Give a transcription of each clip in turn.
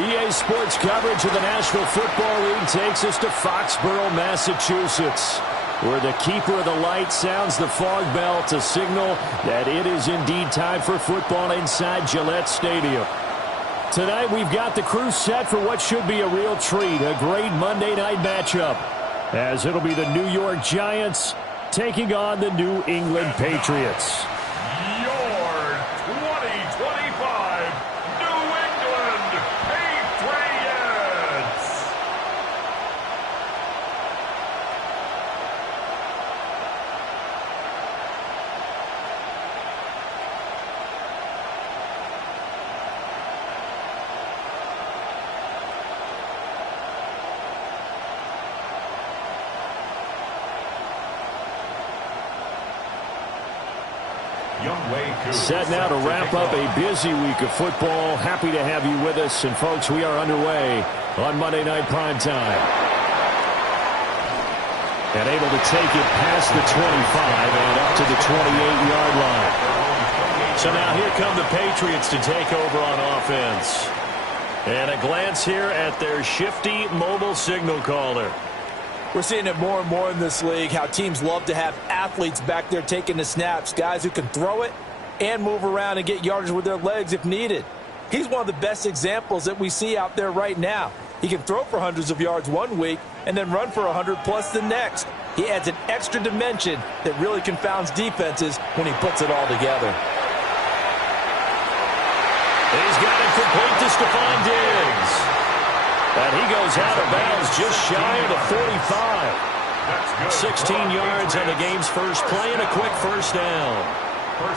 EA Sports coverage of the National Football League takes us to Foxborough, Massachusetts, where the keeper of the light sounds the fog bell to signal that it is indeed time for football inside Gillette Stadium. Tonight we've got the crew set for what should be a real treat, a great Monday night matchup, as it'll be the New York Giants taking on the New England Patriots. Your 2025 New England Patriots. Set now to wrap up a busy week of football. Happy to have you with us. And, folks, we are underway on Monday Night Primetime. And able to take it past the 25 and up to the 28-yard line. So now here come the Patriots to take over on offense. And a glance here at their shifty mobile signal caller. We're seeing it more and more in this league, how teams love to have athletes back there taking the snaps, guys who can throw it and move around and get yardage with their legs if needed. He's one of the best examples that we see out there right now. He can throw for hundreds of yards one week and then run for 100+ the next. He adds an extra dimension that really confounds defenses when he puts it all together. He's got it complete to Stephon Diggs. And he goes out of bounds just shy of the 45. 16 yards on the game's first play and a quick first down.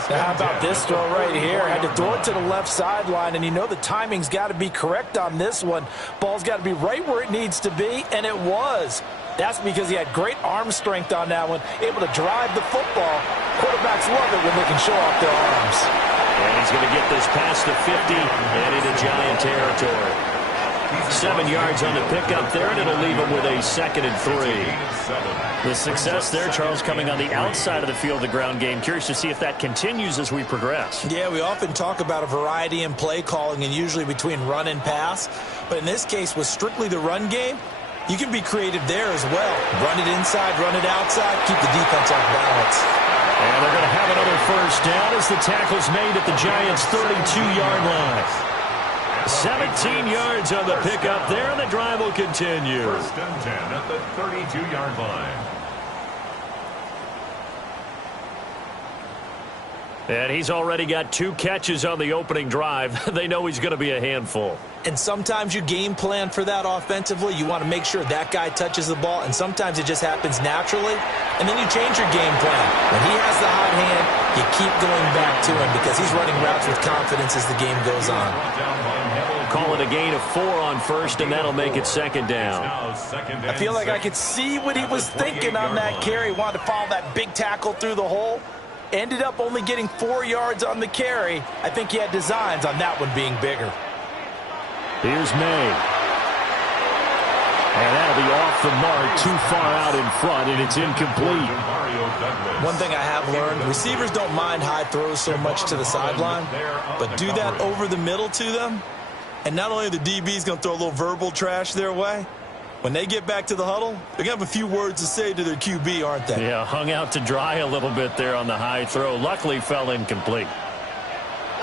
Now, how about this throw right here? Had to throw it to the left sideline, and you know the timing's got to be correct on this one. Ball's got to be right where it needs to be, and it was. That's because he had great arm strength on that one, able to drive the football. Quarterbacks love it when they can show off their arms. And he's going to get this past the 50 and into Giant territory. 7 yards on the pickup there, and it'll leave him with a 2nd and 3. The success there, Charles, coming on the outside of the field, the ground game. Curious to see if that continues as we progress. Yeah, we often talk about a variety in play calling and usually between run and pass. But in this case, with strictly the run game, you can be creative there as well. Run it inside, run it outside, keep the defense off balance. And they're going to have another first down as the tackle's made at the Giants' 32-yard line. 17 yards on the pickup there, and the drive will continue. First and 10 at the 32-yard line. And he's already got 2 catches on the opening drive. They know he's going to be a handful. And sometimes you game plan for that offensively. You want to make sure that guy touches the ball, and sometimes it just happens naturally. And then you change your game plan. When he has the hot hand, you keep going back to him because he's running routes with confidence as the game goes on. Call it a gain of 4 on first, and that'll make it 2nd down. I feel like I could see what he was thinking on that carry. Wanted to follow that big tackle through the hole. Ended up only getting 4 yards on the carry. I think he had designs on that one being bigger. Here's May. And that'll be off the mark, too far out in front, and it's incomplete. One thing I have learned, receivers don't mind high throws so much to the sideline, but do that over the middle to them, and not only are the DBs going to throw a little verbal trash their way, when they get back to the huddle, they're going to have a few words to say to their QB, aren't they? Yeah, hung out to dry a little bit there on the high throw. Luckily fell incomplete.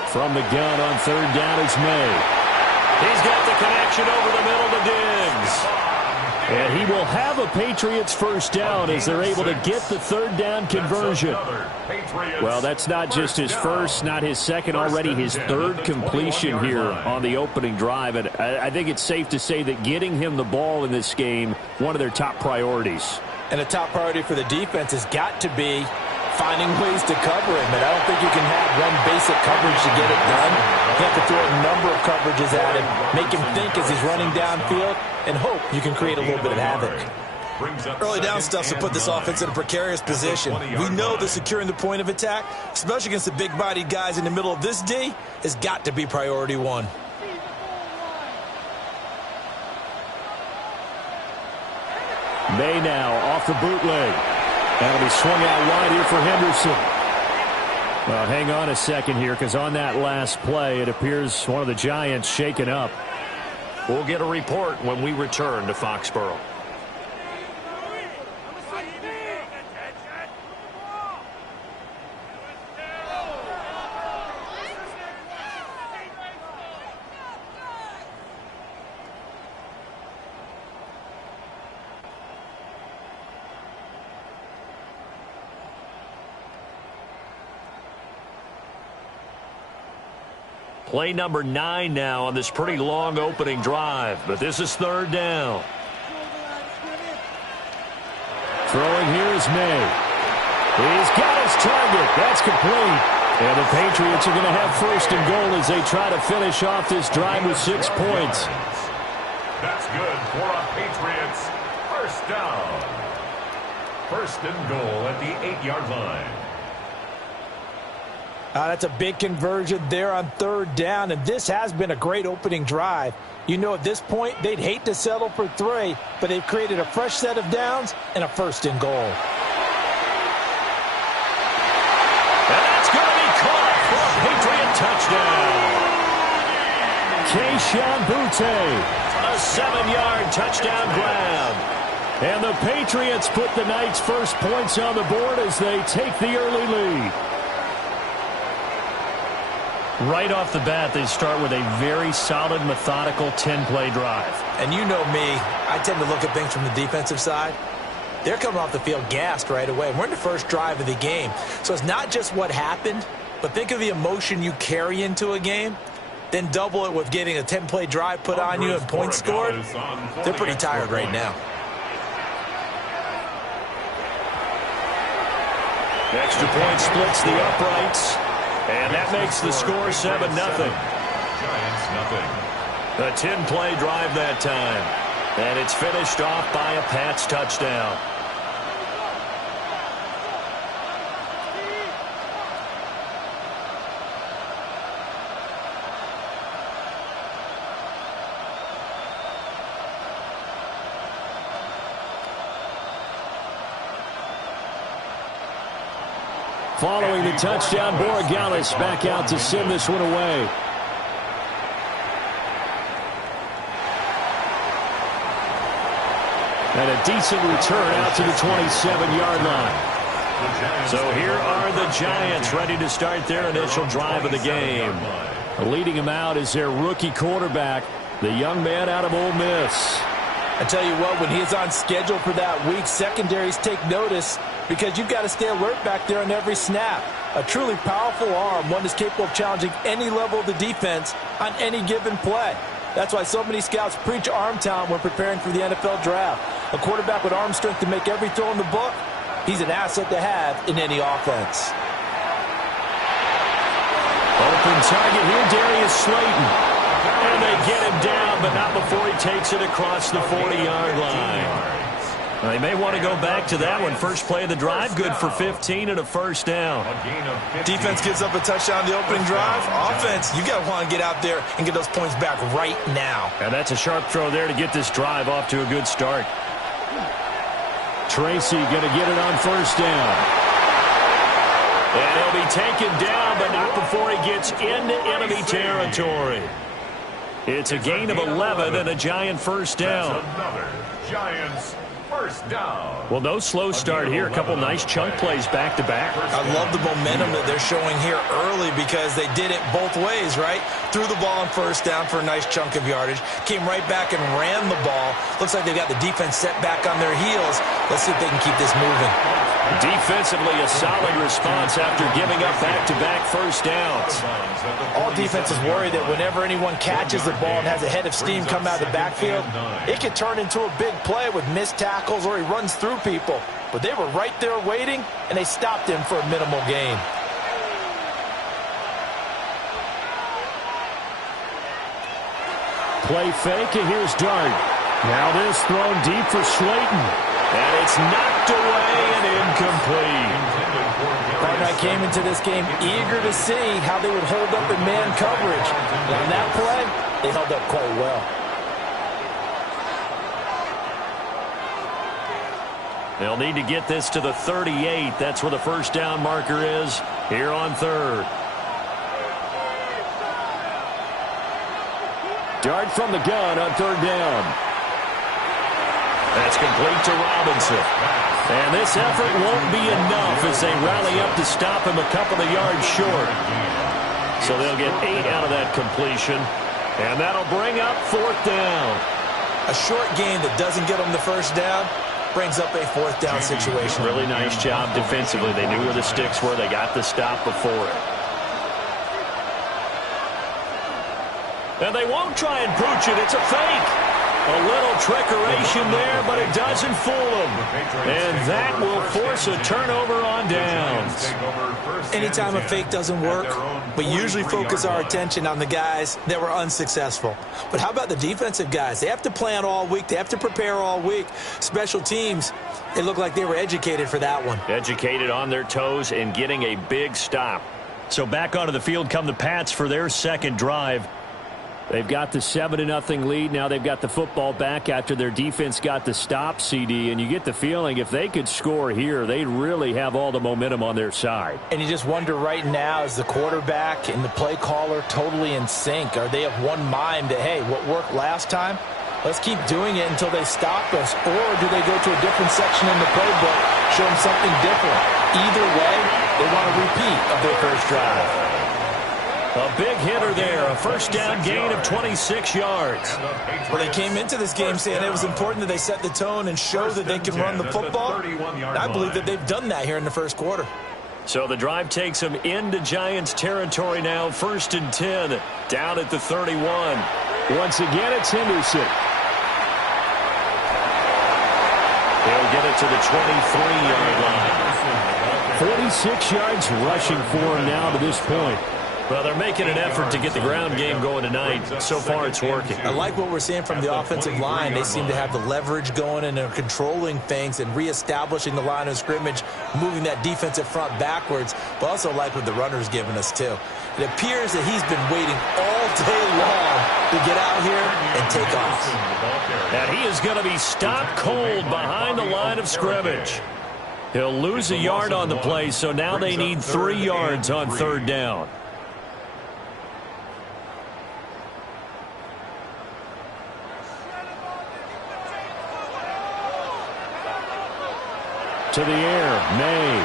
From the gun on 3rd down, it's May. He's got the connection over the middle to Diggs. And he will have a Patriots first down as they're able to get the 3rd down conversion. Well, that's not just his first, not his second, already his 3rd completion here on the opening drive. And I think it's safe to say that getting him the ball in this game, one of their top priorities. And a top priority for the defense has got to be finding ways to cover him. And I don't think you can have one basic coverage to get it done. You have to throw a number of coverages at him, make him think as he's running downfield, and hope you can create a little bit of havoc. Early down stuff to put this offense in a precarious position. We know that securing the point of attack, especially against the big-bodied guys in the middle of this D, has got to be priority 1. May now off the bootleg. That'll be swung out wide here for Henderson. Well, hang on a second here, because on that last play, it appears one of the Giants shaken up. We'll get a report when we return to Foxborough. Play number 9 now on this pretty long opening drive, but this is third down. Throwing here is May. He's got his target. That's complete. And the Patriots are going to have first and goal as they try to finish off this drive with 6 points. That's good for a Patriots first down. First and goal at the 8-yard line. That's a big conversion there on third down, and this has been a great opening drive. You know, at this point, they'd hate to settle for 3, but they've created a fresh set of downs and a first and goal. And that's going to be caught for a Patriot touchdown. Keyshawn Butte. A 7-yard touchdown grab. And the Patriots put the Knights' first points on the board as they take the early lead. Right off the bat, they start with a very solid, methodical 10-play drive. And you know me, I tend to look at things from the defensive side. They're coming off the field gassed right away. We're in the first drive of the game. So it's not just what happened, but think of the emotion you carry into a game. Then double it with getting a 10-play drive put on you and points scored. They're pretty tired right now. Extra point splits the uprights. And that makes the score 7-0. Giants nothing. A 10-play drive that time. And it's finished off by a Pats touchdown. Following the touchdown, Borregales back out to send this one away. And a decent return out to the 27-yard line. So here are the Giants ready to start their initial drive of the game. Leading him out is their rookie quarterback, the young man out of Ole Miss. I tell you what, when he's on schedule for that week, secondaries take notice because you've got to stay alert back there on every snap. A truly powerful arm, one that's capable of challenging any level of the defense on any given play. That's why so many scouts preach arm talent when preparing for the NFL draft. A quarterback with arm strength to make every throw in the book, he's an asset to have in any offense. Open target here, Darius Slayton. And they get him down, but not before he takes it across the 40-yard line. They may want to go back to that one. First play of the drive, good for 15 and a first down. Defense gives up a touchdown the opening drive. Offense, you got to want to get out there and get those points back right now. And that's a sharp throw there to get this drive off to a good start. Tracy going to get it on first down. And he'll be taken down, but not before he gets into enemy territory. It's a gain of 11 and a Giant first down. Another Giants first down. Well, no slow start here. A couple nice chunk plays back-to-back. I love the momentum that they're showing here early because they did it both ways, right? Threw the ball on first down for a nice chunk of yardage. Came right back and ran the ball. Looks like they've got the defense set back on their heels. Let's see if they can keep this moving. Defensively, a solid response after giving up back-to-back first downs. All defenses worry that whenever anyone catches the ball and has a head of steam come out of the backfield, it can turn into a big play with missed tackles or he runs through people. But they were right there waiting, and they stopped him for a minimal gain. Play fake, and here's Dart. Now this thrown deep for Slayton. And it's knocked away and incomplete. I came into this game eager to see how they would hold up in man coverage. And on that play, they held up quite well. They'll need to get this to the 38. That's where the first down marker is here on third. Dart from the gun on third down. That's complete to Robinson. And this effort won't be enough as they rally up to stop him a couple of yards short. So they'll get 8 out of that completion. And that'll bring up fourth down. A short gain that doesn't get them the first down brings up a fourth down situation. Really nice job defensively. They knew where the sticks were. They got the stop before it. And they won't try and pooch it. It's a fake. A little trickeration there, but it doesn't fool them. And that will force a turnover on downs. Anytime a fake doesn't work, we usually focus our attention on the guys that were unsuccessful. But how about the defensive guys? They have to plan all week. They have to prepare all week. Special teams, they look like they were educated for that one. Educated on their toes and getting a big stop. So back onto the field come the Pats for their second drive. They've got the 7-0 lead. Now they've got the football back after their defense got the stop, CD. And you get the feeling if they could score here, they'd really have all the momentum on their side. And you just wonder right now, is the quarterback and the play caller totally in sync? Are they of one mind that, hey, what worked last time, let's keep doing it until they stop us? Or do they go to a different section in the playbook, show them something different? Either way, they want a repeat of their first drive. A big hitter there, a first down gain of 26 yards. Well, they came into this game saying it was important that they set the tone and show that they can run the football. And I believe that they've done that here in the first quarter. So the drive takes them into Giants territory now, 1st and 10, down at the 31. Once again, it's Henderson. He'll get it to the 23-yard line. 46 yards rushing for him now to this point. Well, they're making an effort to get the ground game going tonight. So far, it's working. I like what we're seeing from the offensive line. They seem to have the leverage going and are controlling things and reestablishing the line of scrimmage, moving that defensive front backwards, but also like what the runner's giving us, too. It appears that he's been waiting all day long to get out here and take off. And he is going to be stopped cold behind the line of scrimmage. He'll lose a yard on the play, so now they need 3 yards on third down. To the air, May.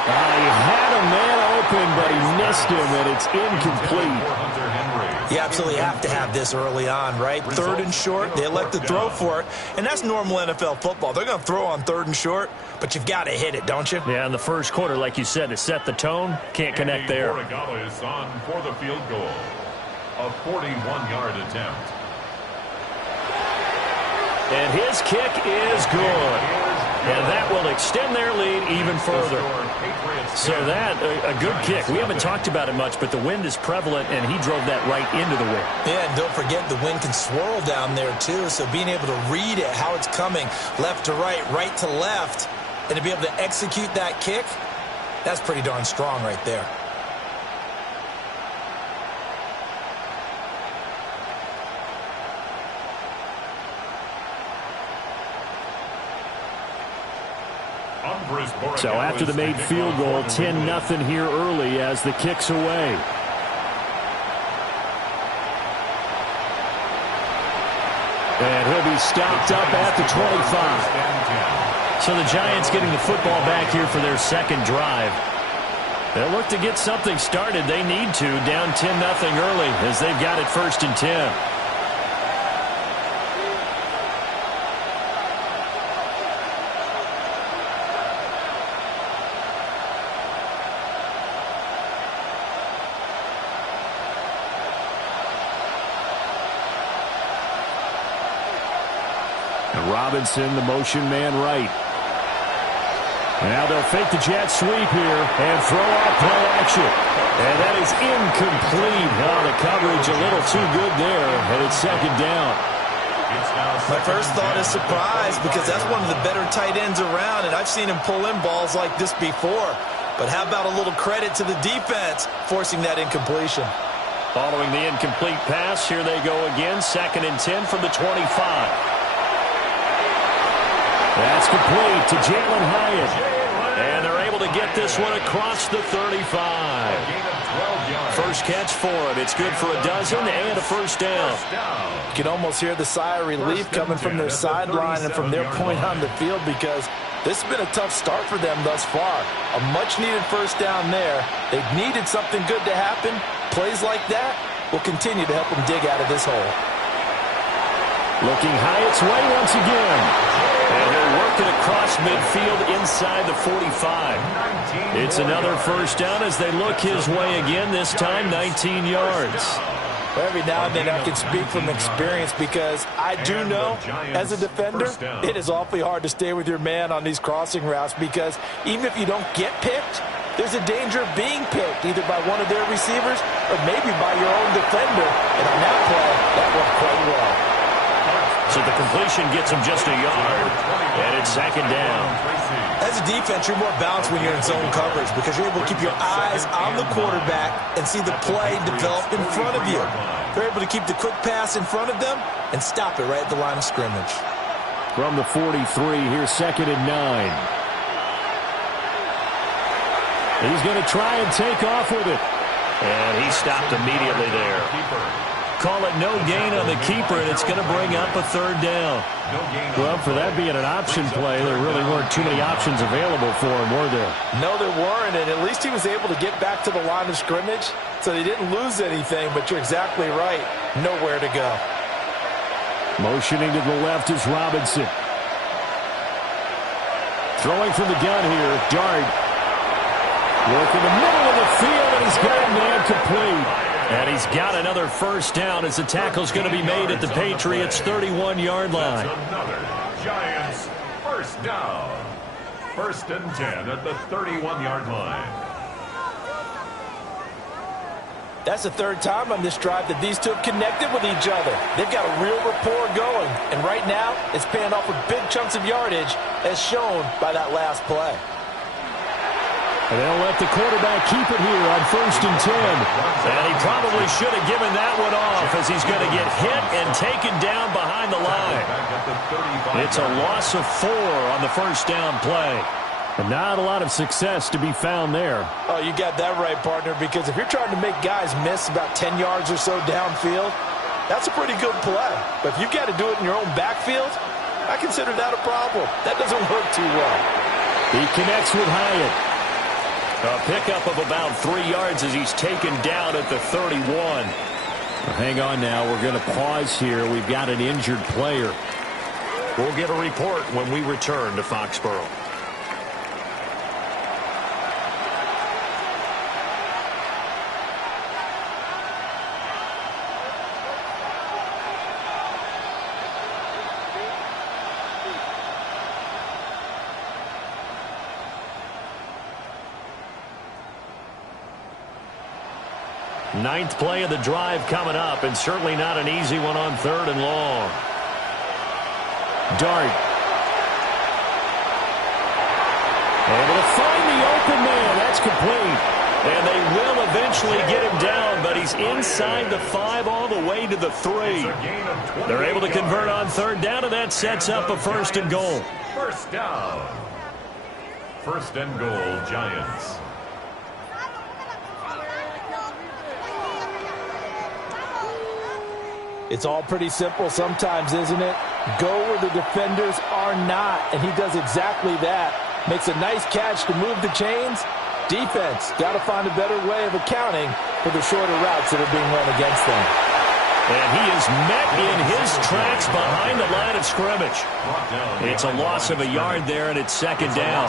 He had a man open, but he missed him, and it's incomplete. You absolutely have to have this early on, right? 3rd and short, they elect to throw for it, and that's normal NFL football. They're going to throw on 3rd and short, but you've got to hit it, don't you? Yeah, in the first quarter, like you said, to set the tone, can't connect there. Is on for the field goal. A 41-yard attempt. And his kick is good. And that will extend their lead even further. So that, a good kick. We haven't talked about it much, but the wind is prevalent, and he drove that right into the wind. Yeah, and don't forget the wind can swirl down there, too. So being able to read it, how it's coming, left to right, right to left, and to be able to execute that kick, that's pretty darn strong right there. So after the made field goal, 10-0 here early as the kick's away. And he'll be stopped up at the 25. So the Giants getting the football back here for their second drive. They'll look to get something started. They need to, down 10-0 early as they've got it 1st and 10. Robinson, the motion man right. Now they'll fake the jet sweep here and throw out play action. And that is incomplete. The coverage a little too good there, and it's second down. My first thought is surprise because that's one of the better tight ends around, and I've seen him pull in balls like this before. But how about a little credit to the defense forcing that incompletion? Following the incomplete pass, here they go again. 2nd and 10 from the 25. That's complete to Jalen Hyatt. And they're able to get this one across the 35. first catch for him. It's good for a dozen and a first down. You can almost hear the sigh of relief coming from their sideline and from their point on the field, because this has been a tough start for them thus far. A much-needed first down there. They've needed something good to happen. Plays like that will continue to help them dig out of this hole. Looking Hyatt's way once again. And he'll work it across midfield inside the 45. It's another first down as they look his way again, this time 19 yards. Every now and then I can speak from experience, because I do know, as a defender, it is awfully hard to stay with your man on these crossing routes, because even if you don't get picked, there's a danger of being picked, either by one of their receivers or maybe by your own defender. And on that play, that worked quite well. So the completion gets him just a yard, and it's second down. As a defense, you're more balanced when you're in zone coverage, because you're able to keep your eyes on the quarterback and see the play develop in front of you. They're able to keep the quick pass in front of them and stop it right at the line of scrimmage. From the 43, here's 2nd and 9. He's going to try and take off with it. And he stopped immediately there. Call it no gain on the keeper, and it's going to bring up a third down. Well, for that being an option play, there really weren't too many options available for him, were there? No, there weren't, and at least he was able to get back to the line of scrimmage, so they didn't lose anything, but you're exactly right. Nowhere to go. Motioning to the left is Robinson. Throwing from the gun here, Dart. Work in the middle of the field, and he's got a man complete. And he's got another first down as the tackle's going to be made at the Patriots' 31-yard line. That's another Giants first down. 1st and 10 at the 31-yard line. That's the third time on this drive that these two have connected with each other. They've got a real rapport going, and right now it's paying off with big chunks of yardage, as shown by that last play. And they'll let the quarterback keep it here on 1st and 10. And he probably should have given that one off, as he's going to get hit and taken down behind the line. It's a loss of 4 on the first down play. And not a lot of success to be found there. Oh, you got that right, partner, because if you're trying to make guys miss about 10 yards or so downfield, that's a pretty good play. But if you've got to do it in your own backfield, I consider that a problem. That doesn't work too well. He connects with Hyatt. A pickup of about 3 yards as he's taken down at the 31. Well, hang on now. We're going to pause here. We've got an injured player. We'll get a report when we return to Foxborough. Ninth play of the drive coming up, and certainly not an easy one on 3rd and long. Dart. Able to find the open man. That's complete. And they will eventually get him down, but he's inside the 5 all the way to the 3. They're able to convert on 3rd down, and that sets up a 1st and goal. First down. 1st and goal, Giants. It's all pretty simple sometimes, isn't it? Go where the defenders are not, and he does exactly that. Makes a nice catch to move the chains. Defense got to find a better way of accounting for the shorter routes that are being run against them. And he is met in his tracks behind the line of scrimmage. It's a loss of a yard there, and it's 2nd down.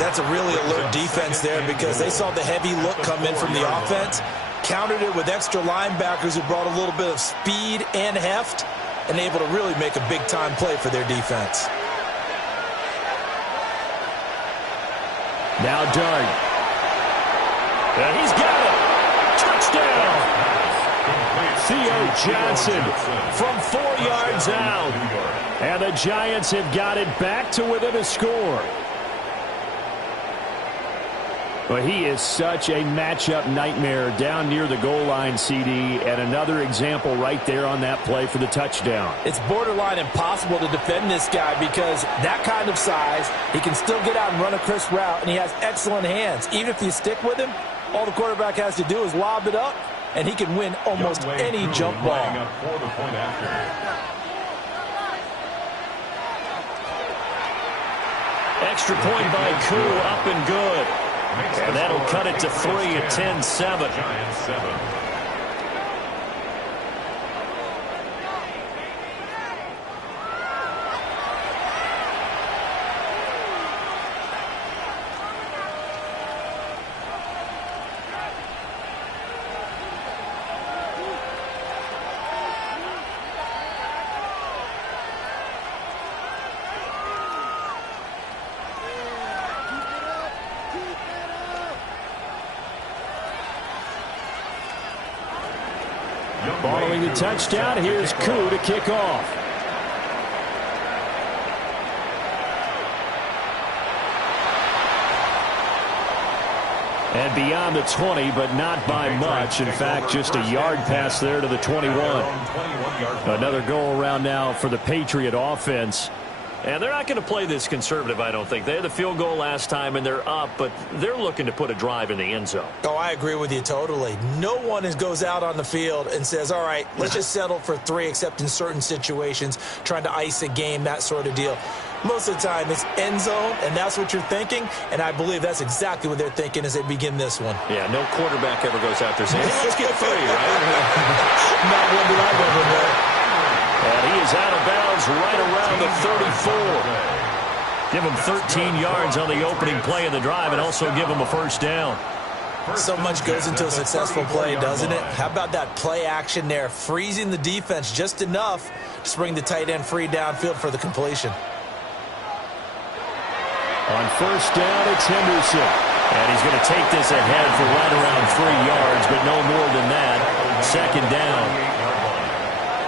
That's a really alert defense there, because they saw the heavy look come in from the offense, countered it with extra linebackers who brought a little bit of speed and heft, and able to really make a big-time play for their defense. Now Dart. And he's got it. Touchdown. Theo Johnson from 4 yards out. And the Giants have got it back to within a score. But he is such a matchup nightmare down near the goal line, CD, and another example right there on that play for the touchdown. It's borderline impossible to defend this guy, because that kind of size, he can still get out and run a crisp route, and he has excellent hands. Even if you stick with him, all the quarterback has to do is lob it up, and he can win almost any jump ball. Extra point by Koo, up and good. And that'll cut it to 3 at 10-7. Following the touchdown, here's Koo to kick off. And beyond the 20, but not by much. In fact, just a yard pass there to the 21. Another go around now for the Patriot offense. And they're not going to play this conservative, I don't think. They had the field goal last time, and they're up, but they're looking to put a drive in the end zone. Oh, I agree with you totally. No one goes out on the field and says, all right, let's just settle for 3, except in certain situations, trying to ice a game, that sort of deal. Most of the time, it's end zone, and that's what you're thinking, and I believe that's exactly what they're thinking as they begin this one. Yeah, no quarterback ever goes out there saying, hey, let's get 3, right? Not one that I've ever heard. And he is out of bounds right around the 34. Give him 13 yards on the opening play of the drive and also give him a first down. So much goes into a successful play, doesn't it? How about that play action there, freezing the defense just enough to bring the tight end free downfield for the completion. On first down, it's Henderson. And he's going to take this ahead for right around 3 yards, but no more than that. Second down.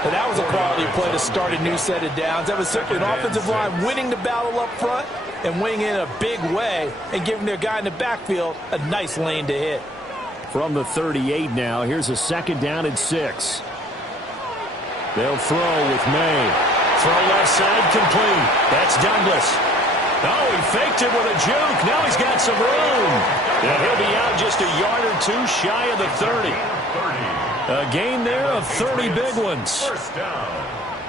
And that was a quality play to start a new set of downs. That was simply an offensive line winning the battle up front and winning in a big way and giving their guy in the backfield a nice lane to hit. From the 38 now, here's a second down and 6. They'll throw with May. Throw left side complete. That's Douglas. Oh, he faked it with a juke. Now he's got some room. And he'll be out just a yard or 2 shy of the 30. A gain there of 30 big ones.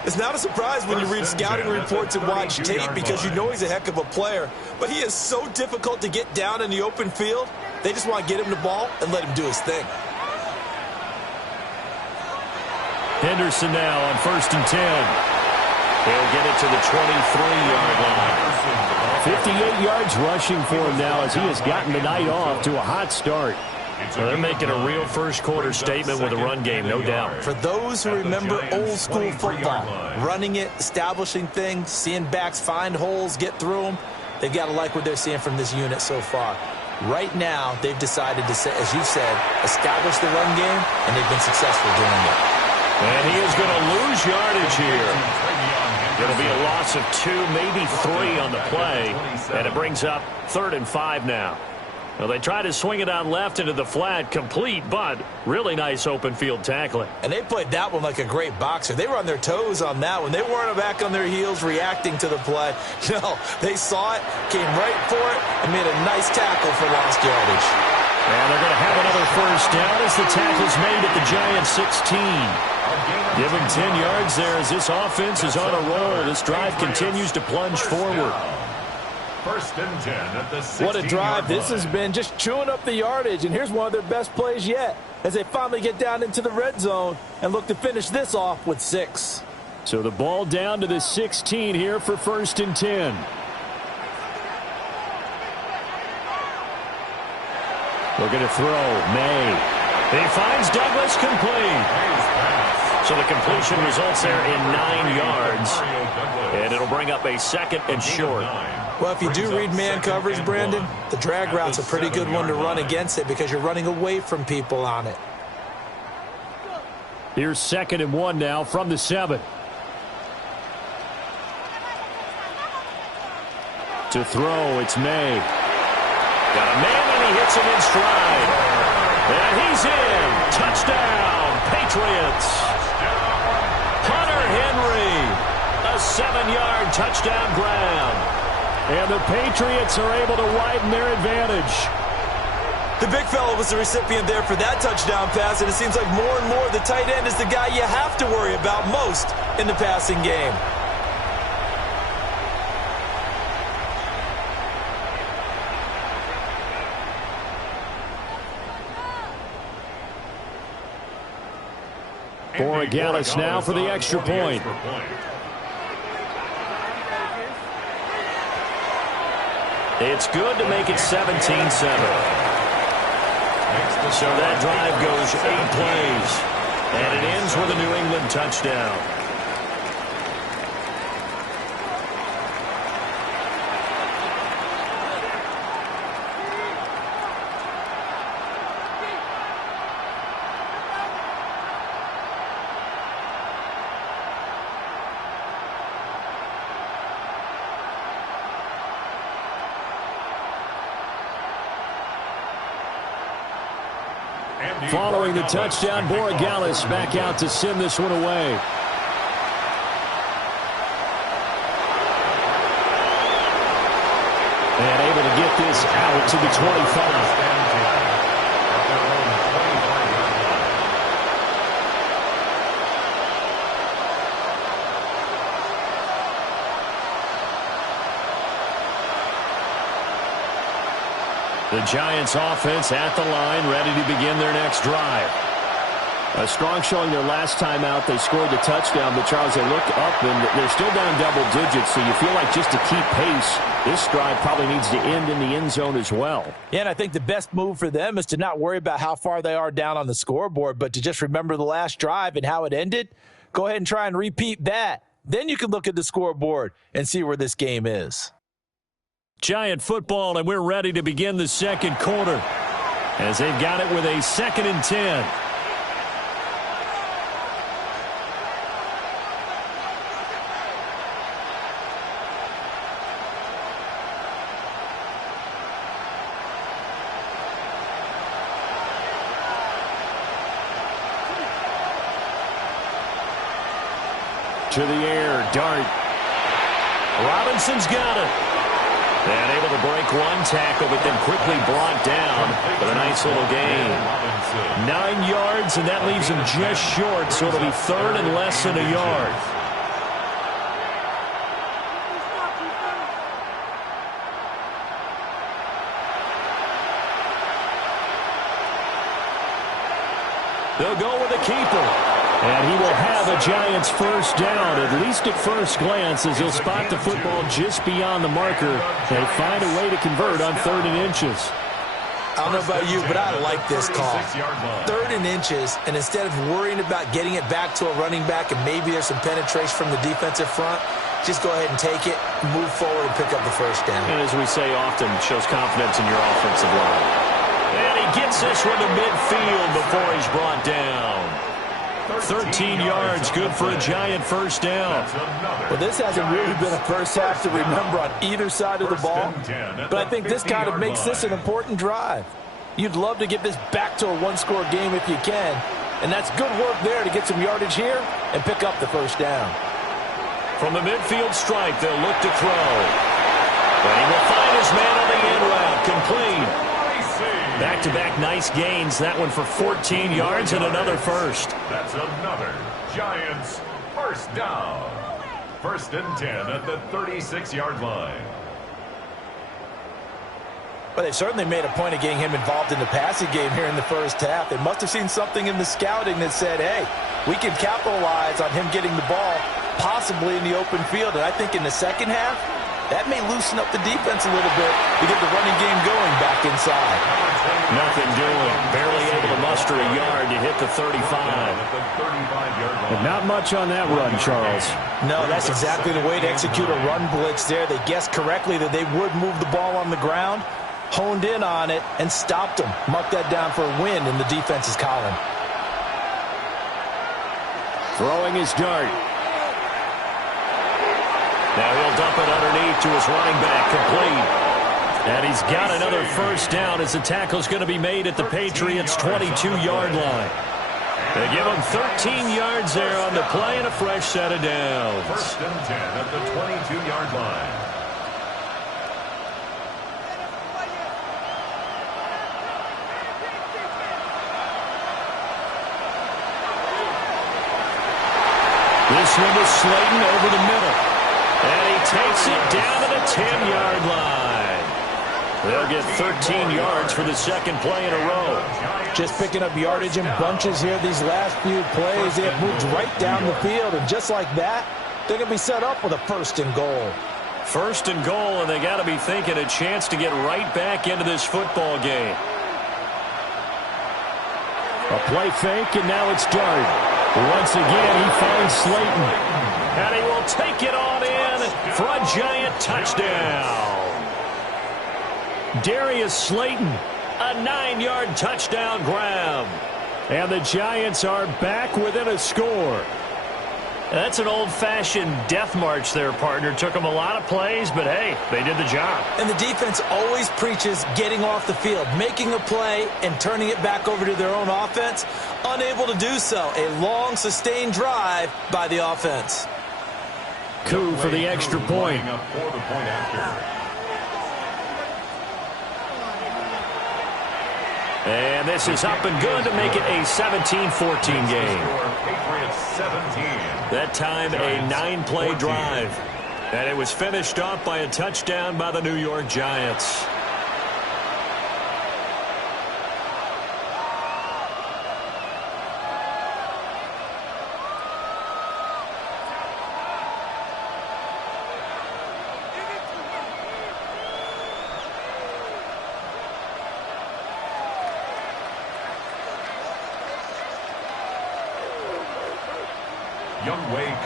It's not a surprise when you read scouting reports and watch tape because you know he's a heck of a player. But he is so difficult to get down in the open field. They just want to get him the ball and let him do his thing. Henderson now on first and 10. He'll get it to the 23-yard line. 58 yards rushing for him now as he has gotten the night off to a hot start. Well, they're making a real first-quarter statement with a run game, no doubt. For those who remember old-school football, running it, establishing things, seeing backs find holes, get through them, they've got to like what they're seeing from this unit so far. Right now, they've decided to, as you said, establish the run game, and they've been successful doing it. And he is going to lose yardage here. It'll be a loss of 2, maybe 3 on the play, and it brings up 3rd and 5 now. Well, they try to swing it out left into the flat, complete, but really nice open field tackling. And they played that one like a great boxer. They were on their toes on that one. They weren't back on their heels reacting to the play. No, they saw it, came right for it, and made a nice tackle for lost yardage. And they're going to have another first down as the tackle's made at the Giants' 16. Give him 10 yards there as this offense is on a roll. This drive continues to plunge forward. First and 10 at the 16-yard What a drive this line. has been, just chewing up the yardage. And here's one of their best plays yet as they finally get down into the red zone and look to finish this off with 6. So the ball down to the 16 here for first and 10. Looking to throw. May. He finds Douglas complete. So the completion results there in 9 yards. And it'll bring up a 2nd and short. Well, if you do read man coverage, Brandon, the drag route's a pretty good one to run against it because you're running away from people on it. Here's 2nd and 1 now from the 7. To throw, it's May. Got a man, and he hits him in stride. And he's in. Touchdown, Patriots. Hunter Henry, a 7-yard touchdown grab. And the Patriots are able to widen their advantage. The big fella was the recipient there for that touchdown pass, and it seems like more and more the tight end is the guy you have to worry about most in the passing game. Borregales now for the extra point. It's good to make it 17-7. So that drive goes 8 plays, and it ends with a New England touchdown. Following the touchdown, Borregales back out to send this one away. And able to get this out to the 25. The Giants offense at the line, ready to begin their next drive. A strong showing their last time out. They scored the touchdown, but Charles, they look up and they're still down double digits, so you feel like just to keep pace, this drive probably needs to end in the end zone as well. Yeah, and I think the best move for them is to not worry about how far they are down on the scoreboard, but to just remember the last drive and how it ended. Go ahead and try and repeat that. Then you can look at the scoreboard and see where this game is. Giant football, and we're ready to begin the second quarter as they've got it with a 2nd and 10. To the air, Dart. Robinson's got it. And able to break one tackle, but then quickly brought down with a nice little gain. 9 yards, and that leaves him just short, so it'll be 3rd and less than a yard. They'll go with a keeper. And he will have a Giants first down, at least at first glance, as he'll spot the football just beyond the marker. They find a way to convert on 3rd and inches. I don't know about you, but I like this call. 3rd and inches, and instead of worrying about getting it back to a running back and maybe there's some penetration from the defensive front, just go ahead and take it, move forward, and pick up the first down. And as we say often, shows confidence in your offensive line. And he gets this one to midfield before he's brought down. 13 yards, good for a Giant first down. Well, this hasn't really been a first half to remember on either side of the ball, but I think this kind of makes this an important drive. You'd love to get this back to a one-score game if you can, and that's good work there to get some yardage here and pick up the first down. From the midfield stripe, they'll look to throw. And he will find his man on the end route, complete. Back-to-back nice gains. That one for 14 yards and another first. That's another Giants first down. 1st and 10 at the 36-yard line. Well, they've certainly made a point of getting him involved in the passing game here in the first half. They must have seen something in the scouting that said, hey, we can capitalize on him getting the ball possibly in the open field. And I think in the second half, that may loosen up the defense a little bit to get the running game going back inside. Nothing doing. Barely able to muster a yard to hit the 35. But not much on that run, Charles. No, that's exactly the way to execute a run blitz there. They guessed correctly that they would move the ball on the ground, honed in on it, and stopped them. Mark that down for a win in the defense's column. Throwing his Dart. Now he'll dump it underneath to his running back, complete. And he's got another first down as the tackle's going to be made at the Patriots' 22-yard line. They give him 13 yards there on the play and a fresh set of downs. 1st and 10 at the 22-yard line. This one to Slayton over the middle. And he takes it down to the 10-yard line. They'll get 13 yards for the second play in a row. Just picking up yardage in bunches here these last few plays. They have moved right down the field, and just like that, they're going to be set up with a first and goal. First and goal, and they got to be thinking a chance to get right back into this football game. A play fake, and now it's Dart. Once again, he finds Slayton. And he will take it on in for a Giant touchdown. Darius Slayton, a 9-yard touchdown grab. And the Giants are back within a score. That's an old-fashioned death march there, partner. Took them a lot of plays, but hey, they did the job. And the defense always preaches getting off the field, making a play, and turning it back over to their own offense. Unable to do so. A long, sustained drive by the offense. Coup for the extra point. And this is up and good to make it a 17-14 game. That time, a 9-play drive. And it was finished off by a touchdown by the New York Giants.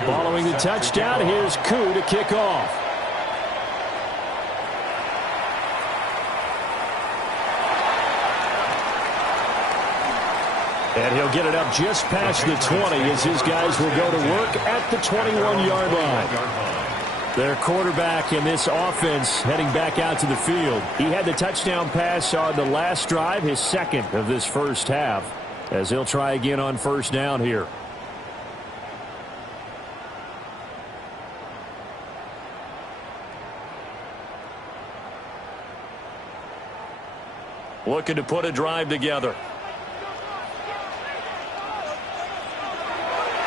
Following the touchdown, here's Koo to kick off. And he'll get it up just past the 20 as his guys will go to work at the 21-yard line. Their quarterback in this offense heading back out to the field. He had the touchdown pass on the last drive, his second of this first half, as he'll try again on first down here. Looking to put a drive together.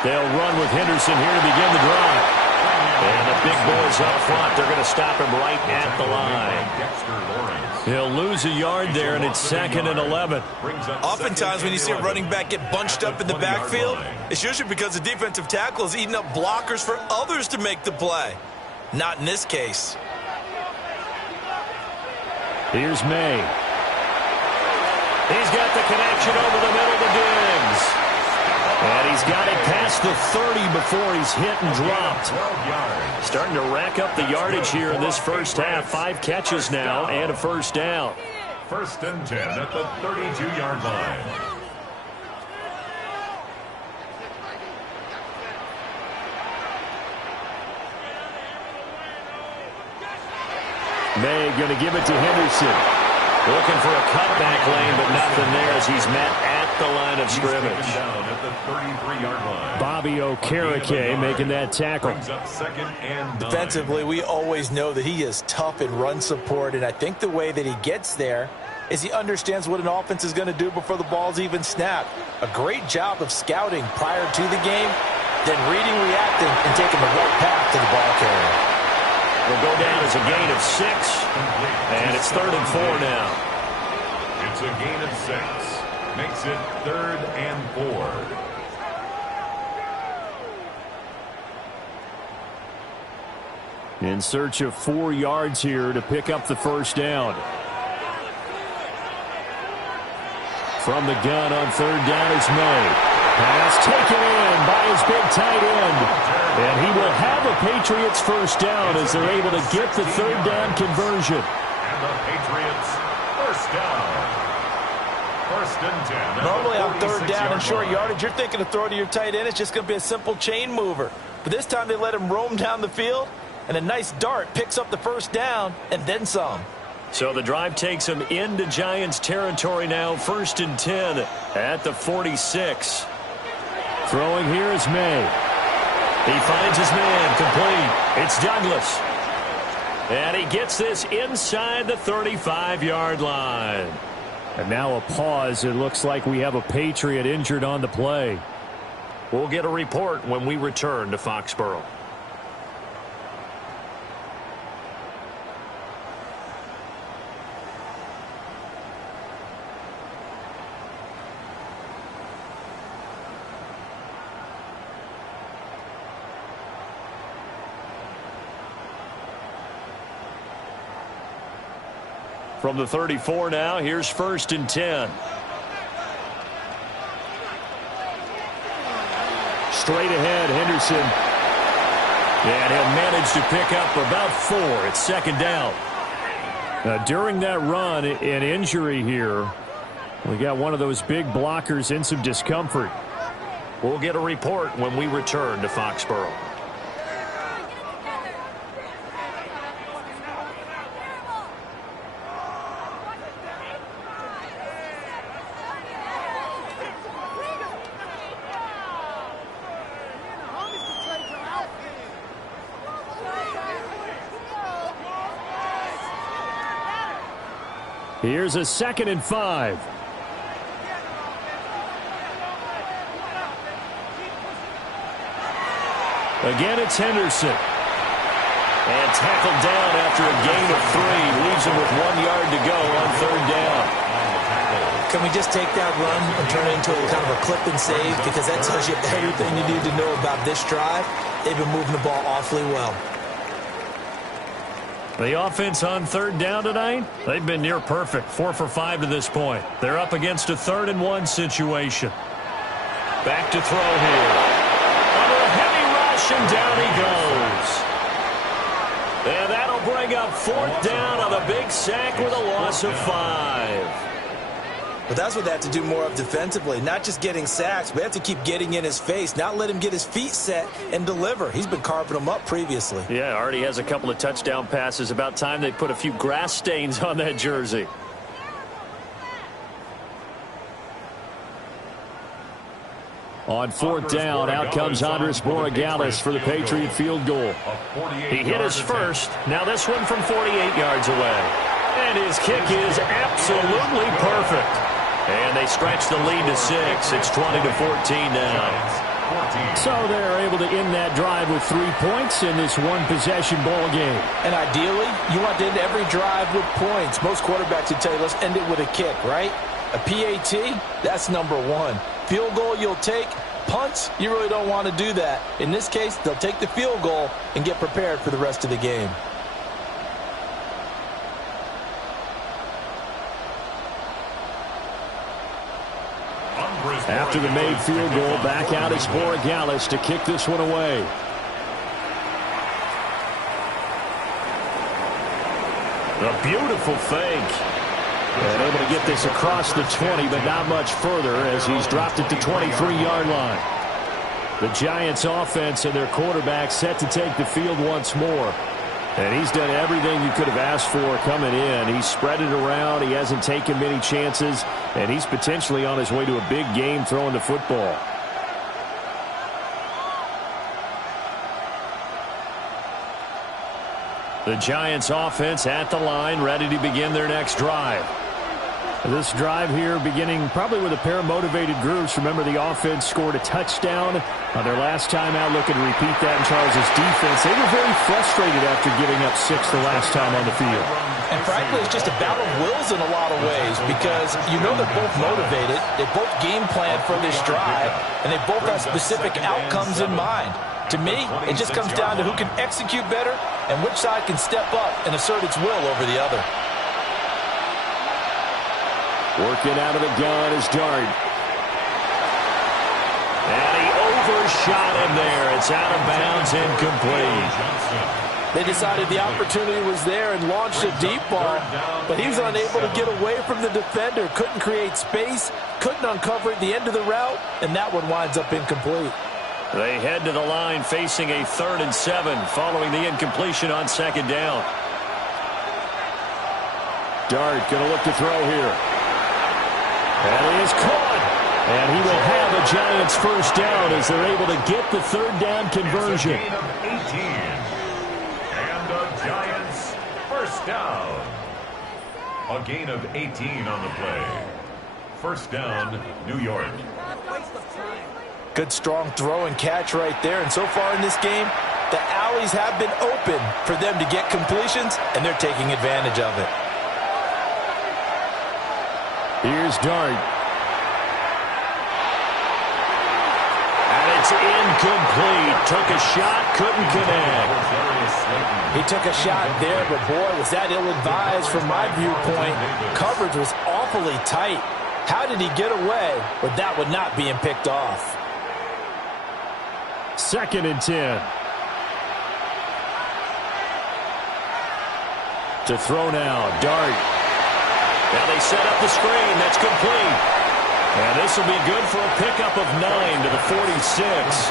They'll run with Henderson here to begin the drive. And the big boys up front, they're going to stop him right at the line. He'll lose a yard there, and it's 2nd and 11. Oftentimes when you see a running back get bunched up in the backfield, it's usually because the defensive tackle is eating up blockers for others to make the play. Not in this case. Here's May. He's got the connection over the middle to Diggs. And he's got it past the 30 before he's hit and dropped. Starting to rack up the yardage here in this first half. 5 catches now and a first down. 1st and 10 at the 32-yard line. May going to give it to Henderson. Looking for a cutback lane, but nothing there as he's met at the line of scrimmage. Down at the 33-yard line. Bobby Okereke making that tackle. Defensively, we always know that he is tough in run support, and I think the way that he gets there is he understands what an offense is going to do before the ball's even snapped. A great job of scouting prior to the game, then reading, reacting, and taking the right path to the ball carrier. Will go down as a gain of 6, and it's 3rd and 4 now. It's a gain of 6. Makes it 3rd and 4. In search of 4 yards here to pick up the first down. From the gun on 3rd down is May. Pass taken in by his big tight end. And he will have a Patriots first down as they're able to get the 3rd down conversion. And the Patriots first down. 1st and 10. Normally on 3rd down and short yardage, you're thinking to throw to your tight end. It's just going to be a simple chain mover. But this time they let him roam down the field, and a nice dart picks up the first down and then some. So the drive takes him into Giants territory now. 1st and 10 at the 46. Throwing here is May. He finds his man complete. It's Douglas. And he gets this inside the 35-yard line. And now a pause. It looks like we have a Patriot injured on the play. We'll get a report when we return to Foxborough. From the 34 now, here's 1st and 10. Straight ahead, Henderson. And he'll manage to pick up about 4. It's 2nd down. During that run, an injury here. We got one of those big blockers in some discomfort. We'll get a report when we return to Foxborough. Here's a 2nd and 5. Again, it's Henderson. And tackled down after a gain of 3. Leaves him with 1 yard to go on 3rd down. Can we just take that run and turn it into a kind of a clip and save? Because that tells you everything you need to know about this drive. They've been moving the ball awfully well. The offense on 3rd down tonight, they've been near perfect. 4 for 5 to this point. They're up against a 3rd and 1 situation. Back to throw here. Under a heavy rush, and down he goes. And that'll bring up 4th down on a big sack with a loss of 5. But that's what they have to do more of defensively, not just getting sacks. We have to keep getting in his face, not let him get his feet set and deliver. He's been carving them up previously. Yeah, already has a couple of touchdown passes. About time they put a few grass stains on that jersey. On 4th down, out comes Andres Borregales for the Patriot field goal. He hit his first. Now this one from 48 yards away. And his kick is absolutely perfect. And they stretch the lead to 6. It's 20-14 now. So they're able to end that drive with 3 points in this one-possession ball game. And ideally, you want to end every drive with points. Most quarterbacks would tell you, let's end it with a kick, right? A PAT, that's number 1. Field goal you'll take. Punts, you really don't want to do that. In this case, they'll take the field goal and get prepared for the rest of the game. After the made field goal, back out is Borregales to kick this one away. A beautiful fake. And able to get this across the 20, but not much further as he's dropped it to 23-yard line. The Giants offense and their quarterback set to take the field once more. And he's done everything you could have asked for coming in. He's spread it around. He hasn't taken many chances. And he's potentially on his way to a big game throwing the football. The Giants offense at the line, ready to begin their next drive. This drive here beginning probably with a pair of motivated groups. Remember, the offense scored a touchdown on their last time out, looking to repeat that in Charles' defense. They were very frustrated after giving up 6 the last time on the field. And frankly, it's just a battle of wills in a lot of ways because you know they're both motivated. They both game plan for this drive, and they both have specific outcomes in mind. To me, it just comes down to who can execute better and which side can step up and assert its will over the other. Working out of the gun is Dart. And he overshot him there. It's out of bounds, incomplete. They decided the opportunity was there and launched a deep ball, but he was unable to get away from the defender. Couldn't create space, couldn't uncover at the end of the route, and that one winds up incomplete. They head to the line facing a 3rd and 7 following the incompletion on 2nd down. Dart going to look to throw here. And he is caught. And he will have a Giants first down as they're able to get the 3rd down conversion. It's a gain of 18. And the Giants first down. A gain of 18 on the play. First down, New York. Good, strong throw and catch right there. And so far in this game, the alleys have been open for them to get completions, and they're taking advantage of it. Here's Dart. And it's incomplete. Took a shot, couldn't connect. He took a shot there, but boy, was that ill-advised from my viewpoint. Coverage was awfully tight. How did he get away with that one not being picked off? 2nd and 10. To throw now, Dart. Now they set up the screen. That's complete. And this will be good for a pickup of 9 to the 46.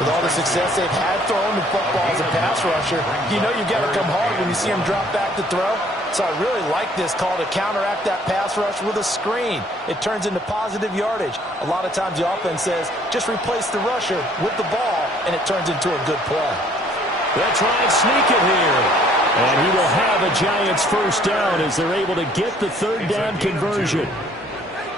With all the success they've had throwing the football as a pass rusher, you know you've got to come hard when you see him drop back to throw. So I really like this call to counteract that pass rush with a screen. It turns into positive yardage. A lot of times the offense says, just replace the rusher with the ball, and it turns into a good play. They'll try and sneak it here. And he will have a Giants first down as they're able to get the 3rd down conversion.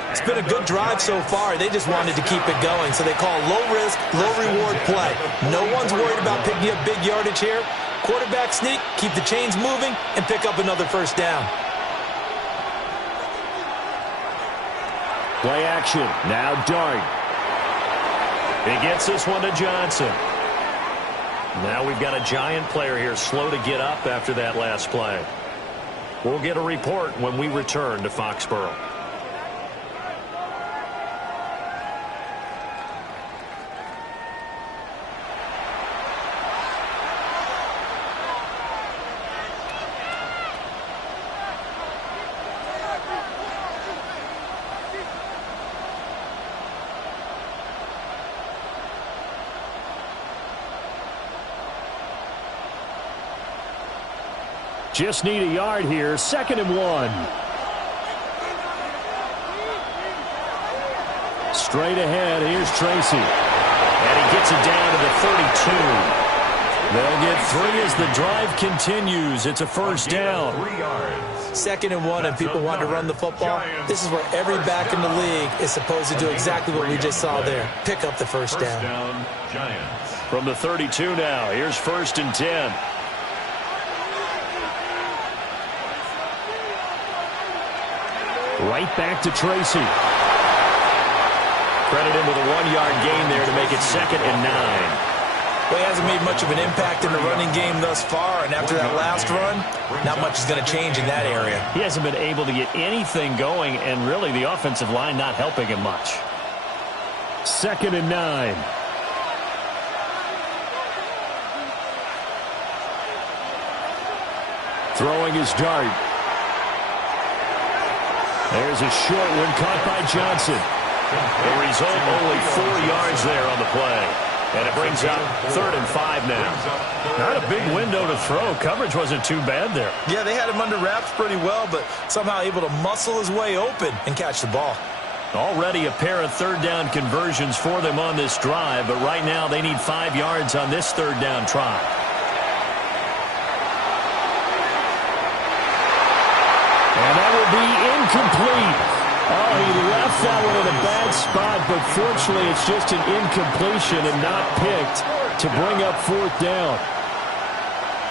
It's been a good drive so far. They just wanted to keep it going, so they call low-risk, low-reward play. No one's worried about picking up big yardage here. Quarterback sneak, keep the chains moving, and pick up another first down. Play action. Now Dart. He gets this one to Johnson. Now we've got a Giant player here slow to get up after that last play. We'll get a report when we return to Foxborough. Just need a yard here. 2nd and 1. Straight ahead. Here's Tracy. And he gets it down to the 32. They'll get 3 as the drive continues. It's a first down. 3 yards. 2nd and 1, and people want to run the football. This is where every back in the league is supposed to do exactly what we just saw there. Pick up the first down. Giants. From the 32 now. Here's 1st and 10. Right back to Tracy. Credit him with a 1-yard gain there to make it 2nd and 9. Well, he hasn't made much of an impact in the running game thus far, and after that last run, not much is going to change in that area. He hasn't been able to get anything going, and really the offensive line not helping him much. 2nd and 9. Throwing his Dart. There's a short one caught by Johnson. The result, only 4 yards there on the play. And it brings up 3rd and 5 now. Not a big window to throw. Coverage wasn't too bad there. Yeah, they had him under wraps pretty well, but somehow able to muscle his way open and catch the ball. Already a pair of 3rd down conversions for them on this drive, but right now they need 5 yards on this 3rd down try. And that will be incomplete. Oh, he left that one in a bad spot, but fortunately it's just an incompletion and not picked to bring up 4th down.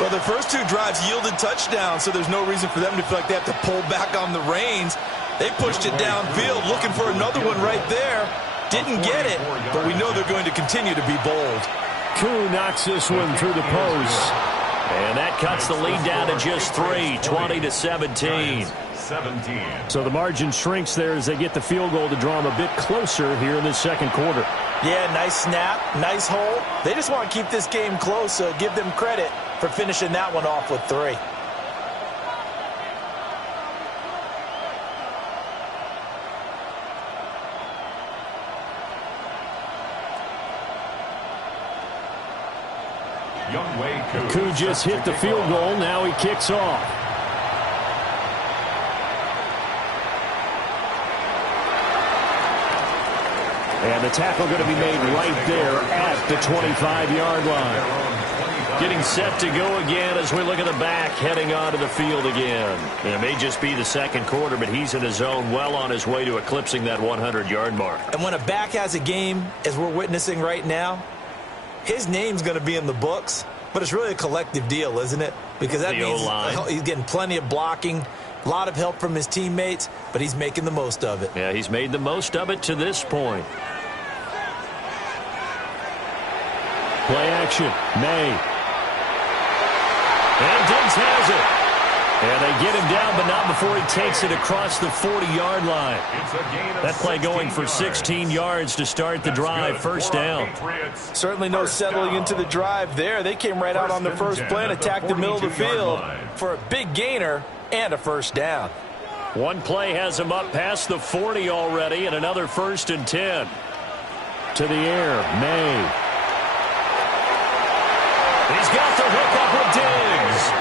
Well, the first 2 drives yielded touchdowns, so there's no reason for them to feel like they have to pull back on the reins. They pushed it downfield, looking for another one right there. Didn't get it, but we know they're going to continue to be bold. Koo knocks this one through the post. And that cuts the lead down to just 3, 20-17. So the margin shrinks there as they get the field goal to draw them a bit closer here in the 2nd quarter. Yeah, nice snap, nice hold. They just want to keep this game close, so give them credit for finishing that one off with 3. Koo just hit the field goal. Now he kicks off. And the tackle going to be made right there at the 25-yard line. Getting set to go again as we look at the back heading onto the field again. And it may just be the second quarter, but he's in his zone well on his way to eclipsing that 100-yard mark. And when a back has a game, as we're witnessing right now, his name's going to be in the books, but it's really a collective deal, isn't it? Because that means he's getting plenty of blocking, a lot of help from his teammates, but he's making the most of it. Yeah, he's made the most of it to this point. Play action. May. And Diggs has it. And they get him down, but not before he takes it across the 40-yard line. That play going for 16 yards to start the drive. First down. Certainly no settling into the drive there. They came right out on the first play and attacked the middle of the field for a big gainer and a first down. One play has him up past the 40 already, and another 1st and 10. To the air, May. He's got the hook up with Diggs.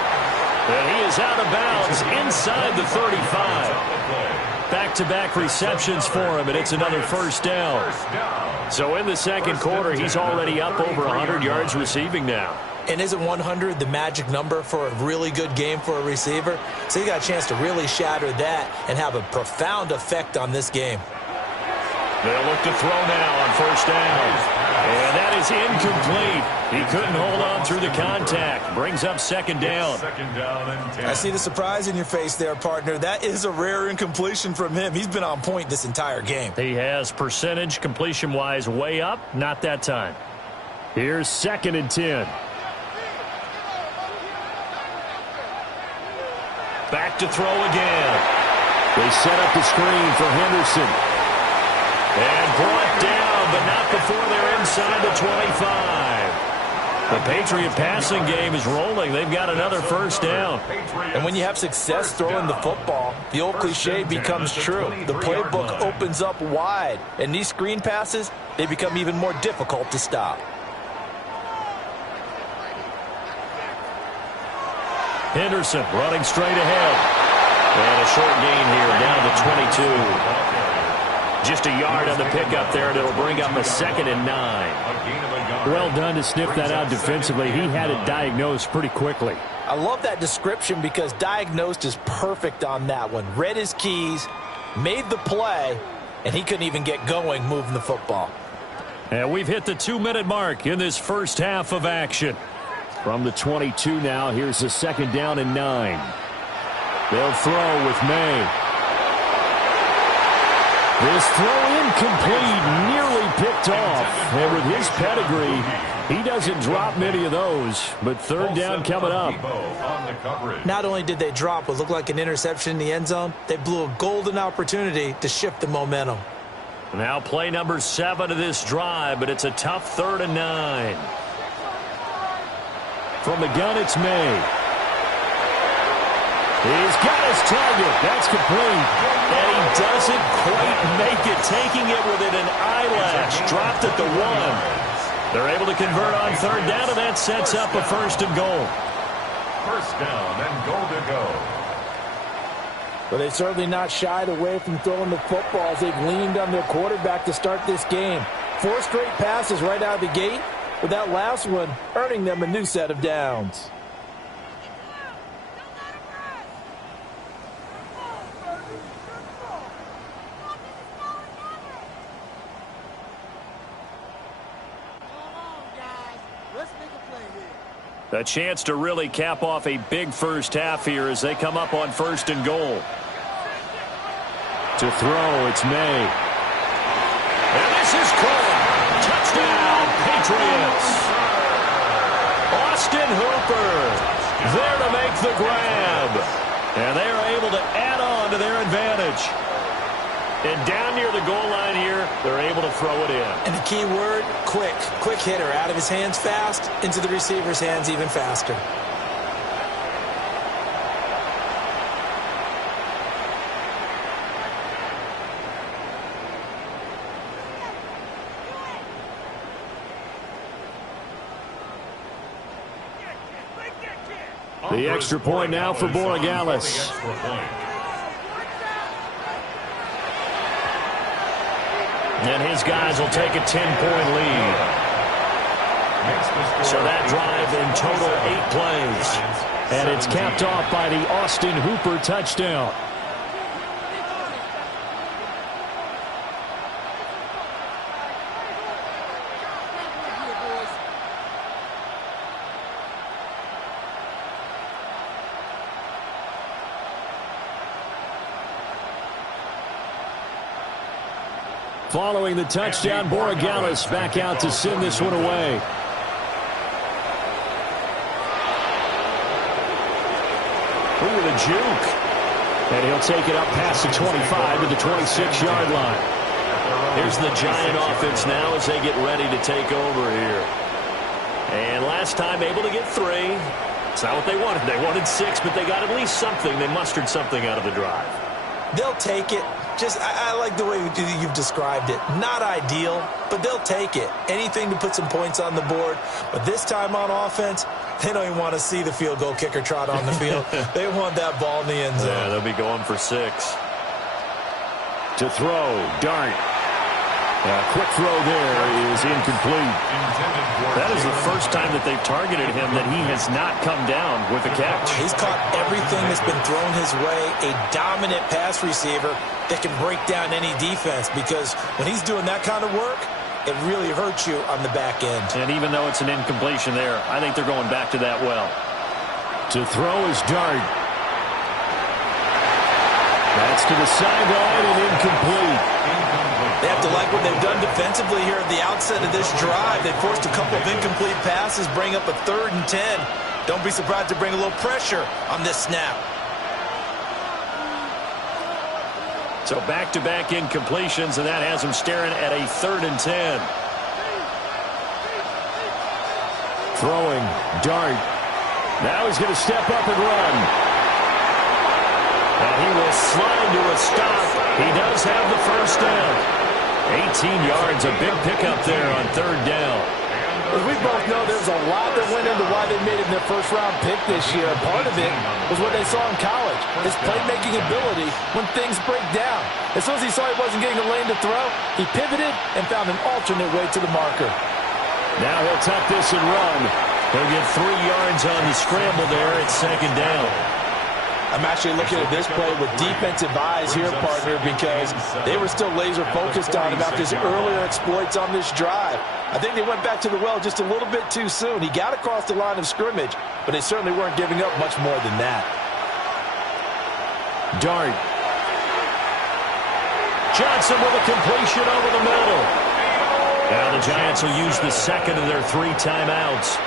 And he is out of bounds inside the 35. Back-to-back receptions for him, and it's another first down. So in the second quarter, he's already up over 100 yards receiving now. And isn't 100 the magic number for a really good game for a receiver? So he got a chance to really shatter that and have a profound effect on this game. They'll look to throw now on first down. And that is incomplete. He couldn't hold on through the contact. Brings up second down. I see the surprise in your face there, partner. That is a rare incompletion from him. He's been on point this entire game. He has percentage completion-wise way up. Not that time. Here's 2nd and 10. Back to throw again. They set up the screen for Henderson. And brought down, but not before they're inside the 25. The Patriot passing game is rolling. They've got another first down. And when you have success throwing the football, the old cliche becomes true. The playbook opens up wide, and these screen passes, they become even more difficult to stop. Henderson running straight ahead. And a short gain here down to 22. Just a yard on the pickup there, and it'll bring up a 2nd and 9. Well done to sniff that out defensively. He had it diagnosed pretty quickly. I love that description because diagnosed is perfect on that one. Read his keys, made the play, and he couldn't even get going moving the football. And we've hit the 2-minute mark in this first half of action. From the 22 now, here's a 2nd down and 9. They'll throw with May. This throw incomplete, nearly picked off. And with his pedigree, he doesn't drop many of those. But 3rd down coming up. Not only did they drop what looked like an interception in the end zone, they blew a golden opportunity to shift the momentum. Now play number 7 of this drive, but it's a tough 3rd and 9. From the gun, it's May. He's got his target. That's complete. And he doesn't quite make it, taking it within an eyelash. Dropped at the 1. They're able to convert on 3rd down, and that sets up a 1st and goal. First down and goal to go. But they've certainly not shied away from throwing the football as they've leaned on their quarterback to start this game. 4 straight passes right out of the gate, with that last one earning them a new set of downs. A chance to really cap off a big first half here as they come up on 1st and goal. To throw, it's May. And this is caught. Touchdown, Patriots. Austin Hooper there to make the grab. And they are able to add on to their advantage. And down near the goal line here, they're able to throw it in. And the key word, quick. Quick hitter. Out of his hands fast, into the receiver's hands even faster. The extra point now for Borregales. And his guys will take a 10-point lead. So that drive in total 8 plays. And it's capped off by the Austin Hooper touchdown. Following the touchdown, Borregales back out to send this one away. Ooh, with a juke. And he'll take it up past the 25 to the 26-yard line. Here's the Giant offense now as they get ready to take over here. And last time able to get 3. It's not what they wanted. They wanted 6, but they got at least something. They mustered something out of the drive. They'll take it. I like the way you've described it. Not ideal, but they'll take it. Anything to put some points on the board. But this time on offense, they don't even want to see the field goal kicker trot on the field. They want that ball in the end zone. Yeah, they'll be going for 6. To throw, Dart. A quick throw there is incomplete. That is the first time that they've targeted him that he has not come down with a catch. He's caught everything that's been thrown his way. A dominant pass receiver that can break down any defense, because when he's doing that kind of work, it really hurts you on the back end. And even though it's an incompletion there, I think they're going back to that well. To throw is Dart. That's to the sideline and incomplete. They have to like what they've done defensively here at the outset of this drive. They forced a couple of incomplete passes, bring up a 3rd and 10. Don't be surprised to bring a little pressure on this snap. So back-to-back incompletions, and that has them staring at a 3rd and 10. Throwing, Dart. Now he's going to step up and run. And he will slide to a stop. He does have the first down. 18 yards, a big pickup there on 3rd down. As we both know, there's a lot that went into why they made him their first-round pick this year. Part of it was what they saw in college, his playmaking ability when things break down. As soon as he saw he wasn't getting a lane to throw, he pivoted and found an alternate way to the marker. Now he'll tuck this and run. He'll get 3 yards on the scramble there at 2nd down. I'm actually looking at this play with defensive eyes here, partner, because they were still laser-focused on him after his earlier exploits on this drive. I think they went back to the well just a little bit too soon. He got across the line of scrimmage, but they certainly weren't giving up much more than that. Dart. Johnson with a completion over the middle. Now the Giants will use the second of their 3 timeouts,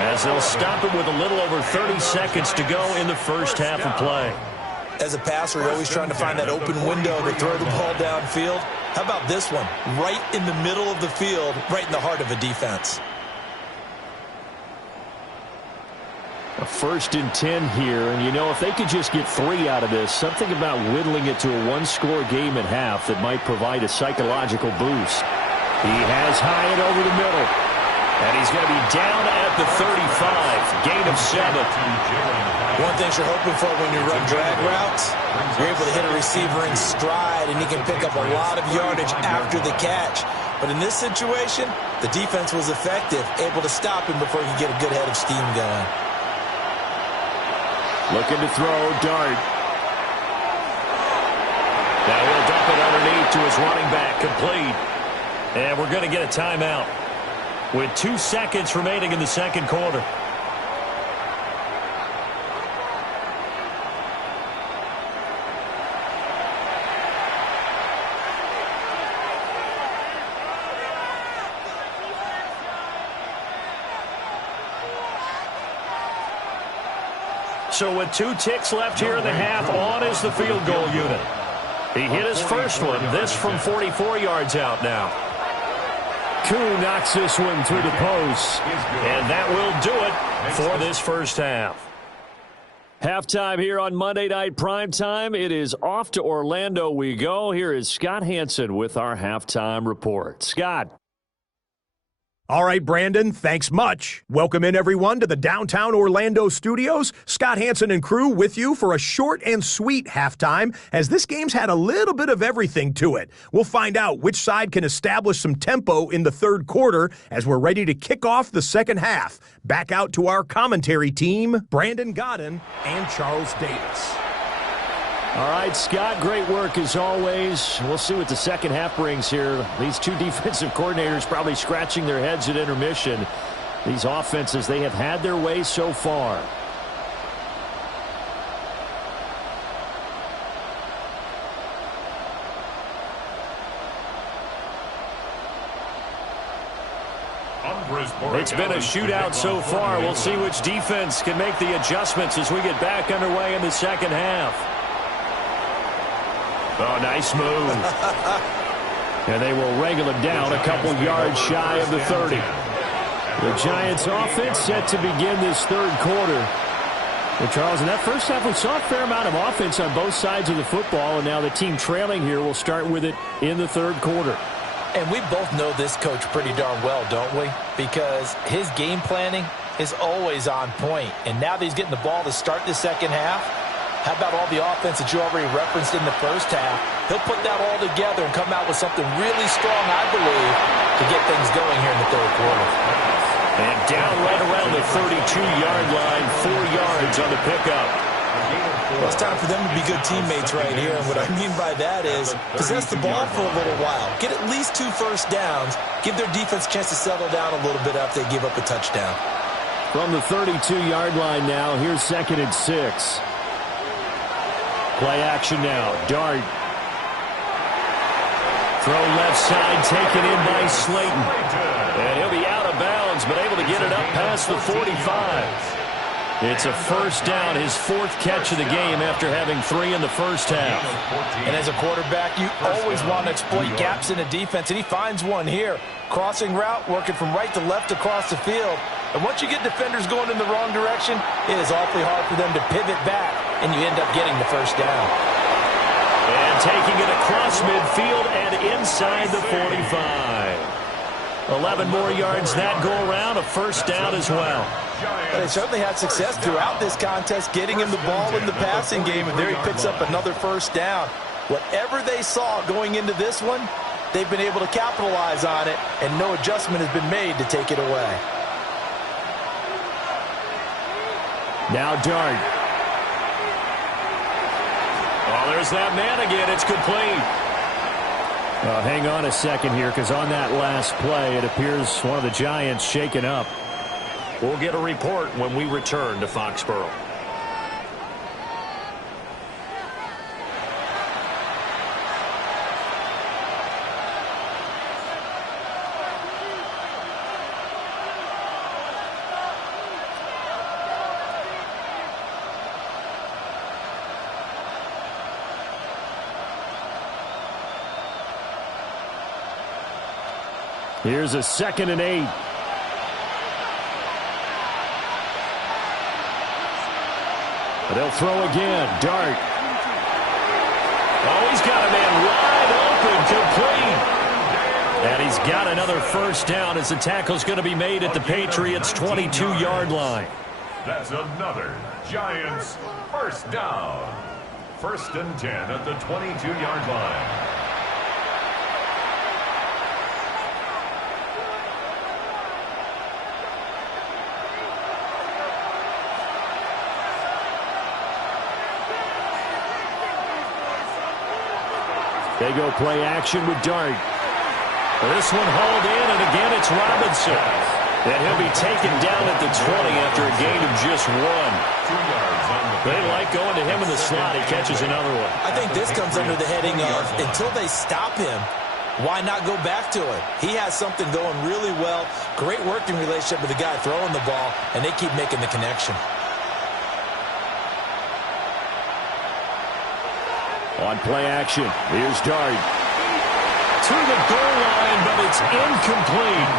as they'll stop it with a little over 30 seconds to go in the first half of play. As a passer, you're always trying to find that open window to throw the ball downfield. How about this one? Right in the middle of the field, right in the heart of a defense. A 1st and 10 here, and you know, if they could just get 3 out of this, something about whittling it to a 1-score game at half that might provide a psychological boost. He has Hyatt over the middle. And he's going to be down at the 35. Gain of 7. One thing you're hoping for when you run drag routes, you're able to hit a receiver in stride, and he can pick up a lot of yardage after the catch. But in this situation, the defense was effective, able to stop him before he could get a good head of steam going. Looking to throw, Dart. Now he'll dump it underneath to his running back, complete. And we're going to get a timeout with 2 seconds remaining in the 2nd quarter. So with 2 ticks left here in the half, on is the field goal unit. He hit his first one, this from 44 yards out now. Koo knocks this one through the post. And that will do it for this first half. Halftime here on Monday Night Primetime. It is off to Orlando we go. Here is Scott Hansen with our halftime report. Scott. All right, Brandon, thanks much. Welcome in, everyone, to the downtown Orlando studios. Scott Hansen and crew with you for a short and sweet halftime, as this game's had a little bit of everything to it. We'll find out which side can establish some tempo in the third quarter as we're ready to kick off the second half. Back out to our commentary team, Brandon Godden and Charles Davis. All right, Scott, great work as always. We'll see what the second half brings here. These two defensive coordinators probably scratching their heads at intermission. These offenses, they have had their way so far. It's been a shootout so far. We'll see which defense can make the adjustments as we get back underway in the second half. Oh, nice move. And they will wrangle him down a couple yards shy of the 30. The Giants offense set to begin this third quarter. Well, Charles, in that first half, we saw a fair amount of offense on both sides of the football, and now the team trailing here will start with it in the third quarter. And we both know this coach pretty darn well, don't we? Because his game planning is always on point. And now that he's getting the ball to start the second half, how about all the offense that you already referenced in the first half? He'll put that all together and come out with something really strong, I believe, to get things going here in the third quarter. And down right around the 32-yard line, 4 yards on the pickup. Well, it's time for them to be good teammates right here. And what I mean by that is possess the ball for a little while. Get at least 2 first downs. Give their defense a chance to settle down a little bit after they give up a touchdown. From the 32-yard line now, here's 2nd and 6. Play action now. Dart. Throw left side, taken in by Slayton. And he'll be out of bounds, but able to get it up past the 45. It's a first down, his 4th catch of the game after having 3 in the first half. And as a quarterback, you always want to exploit gaps in the defense, and he finds one here. Crossing route, working from right to left across the field. And once you get defenders going in the wrong direction, it is awfully hard for them to pivot back, and you end up getting the first down. And taking it across midfield and inside the 45. 11 more yards that go around, a first down as well. But they certainly had success throughout this contest, getting him the ball in the passing game, and there he picks up another first down. Whatever they saw going into this one, they've been able to capitalize on it, and no adjustment has been made to take it away. Now Dart. Oh, there's that man again. It's complete. Hang on a second here, because on that last play, it appears one of the Giants shaken up. We'll get a report when we return to Foxborough. Here's a 2nd and 8. They'll throw again. Dart. Oh, he's got a man wide open, complete. And he's got another first down as the tackle's going to be made at the Patriots' 22-yard line. That's another Giants first down. 1st and 10 at the 22-yard line. They go play action with Dart. This one hauled in, and again it's Robinson. And he'll be taken down at the 20 after a gain of just 1. They like going to him in the slot. He catches another one. I think this comes under the heading of, until they stop him, why not go back to it? He has something going really well. Great working relationship with the guy throwing the ball, and they keep making the connection. On play action, here's Dart. To the goal line, but it's incomplete.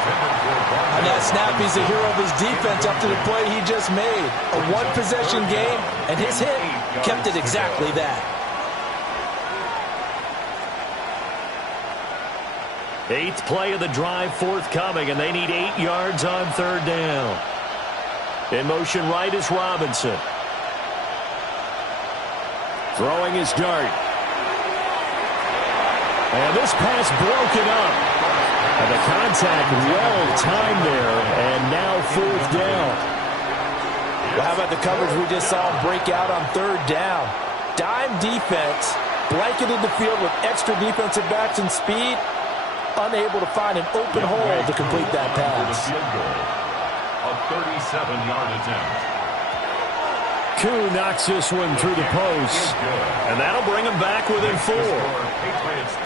On that snap, he's a hero of his defense up to the play he just made. A one-possession game, and his hit kept it exactly that. Eighth play of the drive forthcoming, and they need 8 yards on third down. In motion right is Robinson. Throwing his dart. And this pass broken up. And the contact well-timed there, and now fourth down. Well, how about the coverage we just saw him break out on third down? Dime defense, blanketed the field with extra defensive backs and speed, unable to find an open hole to complete that pass. A 37-yard attempt. Koo knocks this one through the post, and that'll bring them back within 4.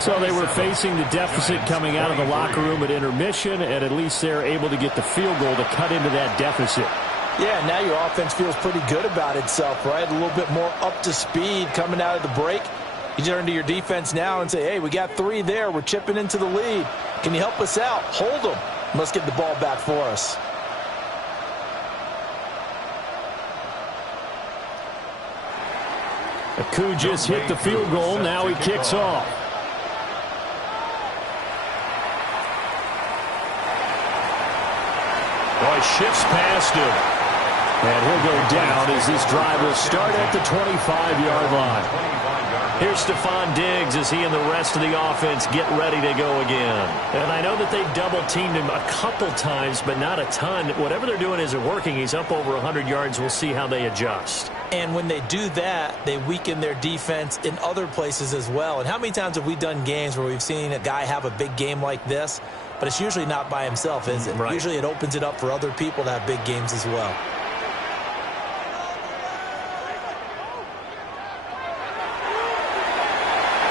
So they were facing the deficit coming out of the locker room at intermission, and at least they're able to get the field goal to cut into that deficit. Yeah, now your offense feels pretty good about itself, right? A little bit more up to speed coming out of the break. You turn to your defense now and say, hey, we got 3 there. We're chipping into the lead. Can you help us out? Hold them. Let's get the ball back for us. Koo just hit the field goal. Now he kicks off. Boy, shifts past him. And he'll go down as this drive will start at the 25-yard line. Here's Stephon Diggs as he and the rest of the offense get ready to go again. And I know that they've double-teamed him a couple times, but not a ton. Whatever they're doing isn't working. He's up over 100 yards. We'll see how they adjust. And when they do that, they weaken their defense in other places as well. And how many times have we done games where we've seen a guy have a big game like this, but it's usually not by himself, is it? Right. Usually it opens it up for other people to have big games as well.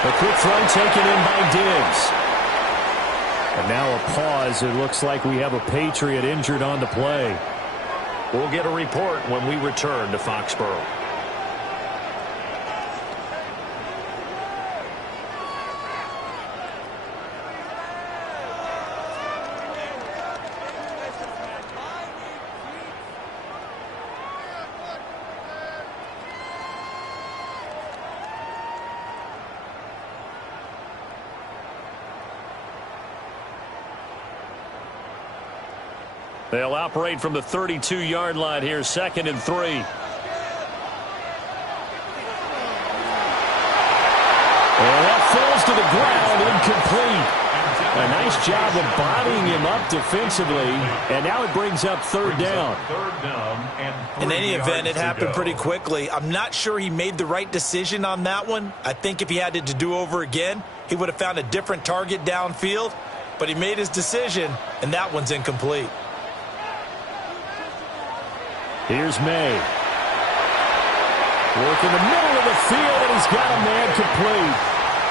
A quick throw taken in by Diggs. And now a pause. It looks like we have a Patriot injured on the play. We'll get a report when we return to Foxborough. They'll operate from the 32-yard line here, 2nd and 3. And that falls to the ground, incomplete. A nice job of bodying him up defensively, and now it brings up third down. In any event, it happened pretty quickly. I'm not sure he made the right decision on that one. I think if he had to do over again, he would have found a different target downfield, but he made his decision, and that one's incomplete. Here's May. Work in the middle of the field, and he's got a man complete.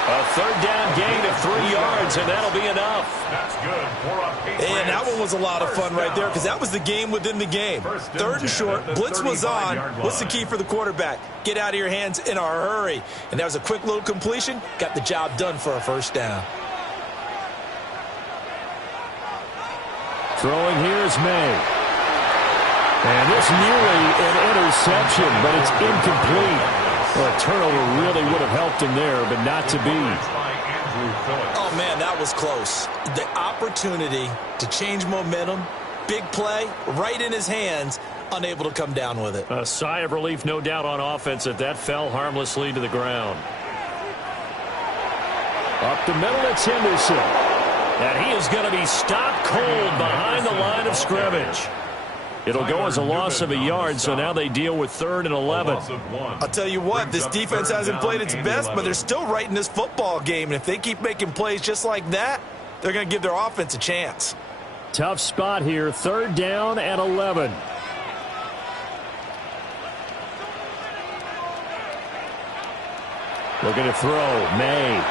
A third down gain of 3 yards, and that'll be enough. That's good for a Patriots. And that one was a lot of fun right there because that was the game within the game. 3rd and short, blitz was on. What's the key for the quarterback? Get out of your hands in a hurry. And that was a quick little completion. Got the job done for a first down. Throwing here is May. And this nearly an interception, but it's incomplete. Well, a turnover really would have helped him there, but not to be. Oh, man, that was close. The opportunity to change momentum, big play, right in his hands, unable to come down with it. A sigh of relief, no doubt, on offense that fell harmlessly to the ground. Up the middle, it's Henderson. And he is going to be stopped cold behind the line of scrimmage. It'll go as a loss of a yard, so now they deal with 3rd and 11. I'll tell you what, this defense hasn't played its best, but they're still right in this football game. And if they keep making plays just like that, they're going to give their offense a chance. Tough spot here, 3rd down and 11. Looking to throw, May.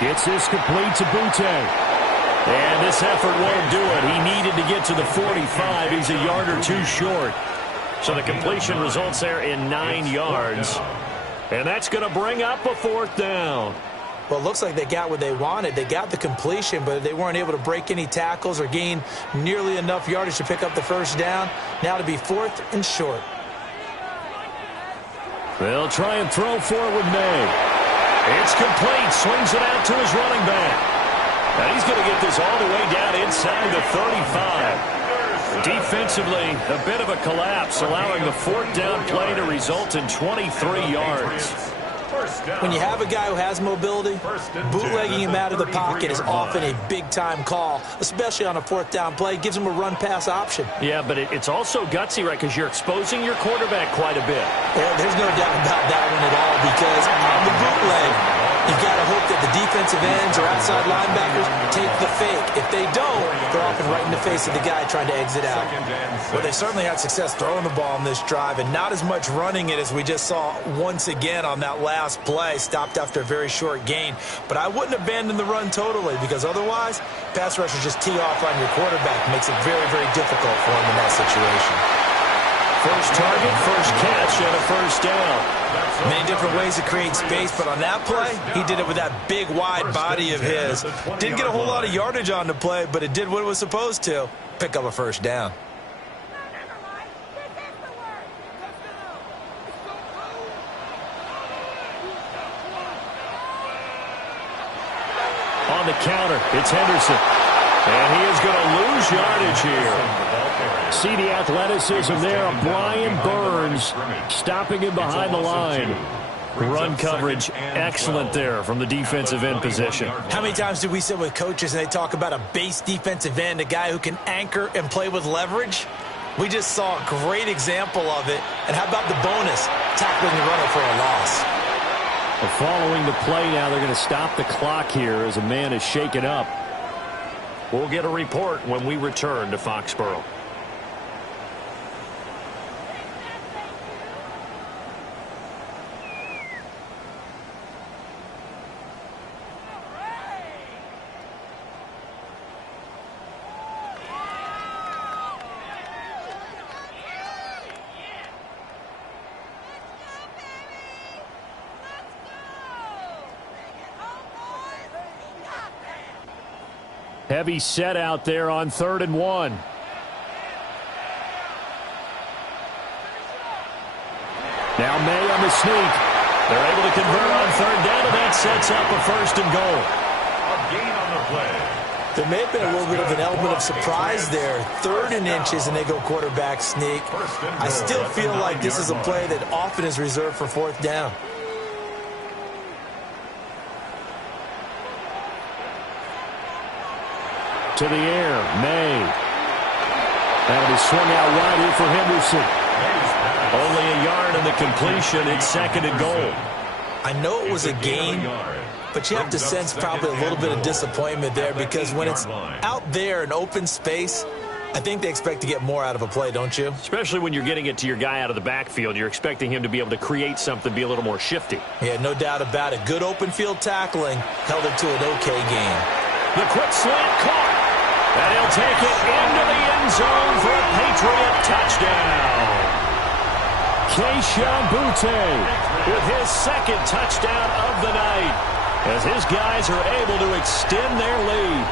Gets this complete to Butte. And this effort won't do it. He needed to get to the 45. He's a yard or 2 short. So the completion results there in 9 yards. And that's going to bring up a 4th down. Well, it looks like they got what they wanted. They got the completion, but they weren't able to break any tackles or gain nearly enough yardage to pick up the first down. Now to be 4th and short. They'll try and throw for it with May. It's complete. Swings it out to his running back. And he's going to get this all the way down inside the 35. Defensively, a bit of a collapse, allowing the fourth down play to result in 23 yards. When you have a guy who has mobility, bootlegging him out of the pocket is often a big-time call, especially on a fourth down play. Gives him a run-pass option. Yeah, but it's also gutsy, right, because you're exposing your quarterback quite a bit. Yeah, there's no doubt about that one at all, because on the bootleg, you've got to hope that the defensive ends or outside linebackers take the fake. If they don't, they're often right in the face of the guy trying to exit out. Well, they certainly had success throwing the ball in this drive, and not as much running it as we just saw once again on that last play. Stopped after a very short gain. But I wouldn't abandon the run totally, because otherwise, pass rushers just tee off on your quarterback. Makes it very, very difficult for him in that situation. First target, first catch, and a first down. Many different ways to create space, but on that play, he did it with that big, wide body of his. Didn't get a whole lot of yardage on the play, but it did what it was supposed to. Pick up a first down. On the counter, it's Henderson. And he is going to lose yardage here. See the athleticism there of Brian Burns stopping him behind the line. Run coverage excellent there from the defensive end position. How many times do we sit with coaches and they talk about a base defensive end, a guy who can anchor and play with leverage? We just saw a great example of it. And how about the bonus, tackling the runner for a loss? Well, following the play now, they're going to stop the clock here as a man is shaken up. We'll get a report when we return to Foxborough. Heavy set out there on 3rd and 1. Now May on the sneak. They're able to convert on 3rd down, and that sets up a 1st and goal. A gain on the play. There may have been a little bit of an element of surprise there. 3rd and inches, and they go quarterback sneak. I still feel like this is a play that often is reserved for 4th down. To the air, May. That'll be swung out wide here for Henderson. Only a yard in the completion. It's 2nd and goal. I know it was a gain, but you have to sense probably a little bit of disappointment there, because when it's out there in open space, I think they expect to get more out of a play, don't you? Especially when you're getting it to your guy out of the backfield. You're expecting him to be able to create something, be a little more shifty. Yeah, no doubt about it. Good open field tackling held it to an okay gain. The quick slant caught. And he'll take it into the end zone for a Patriot touchdown. Keyshawn Butte with his 2nd touchdown of the night, as his guys are able to extend their lead.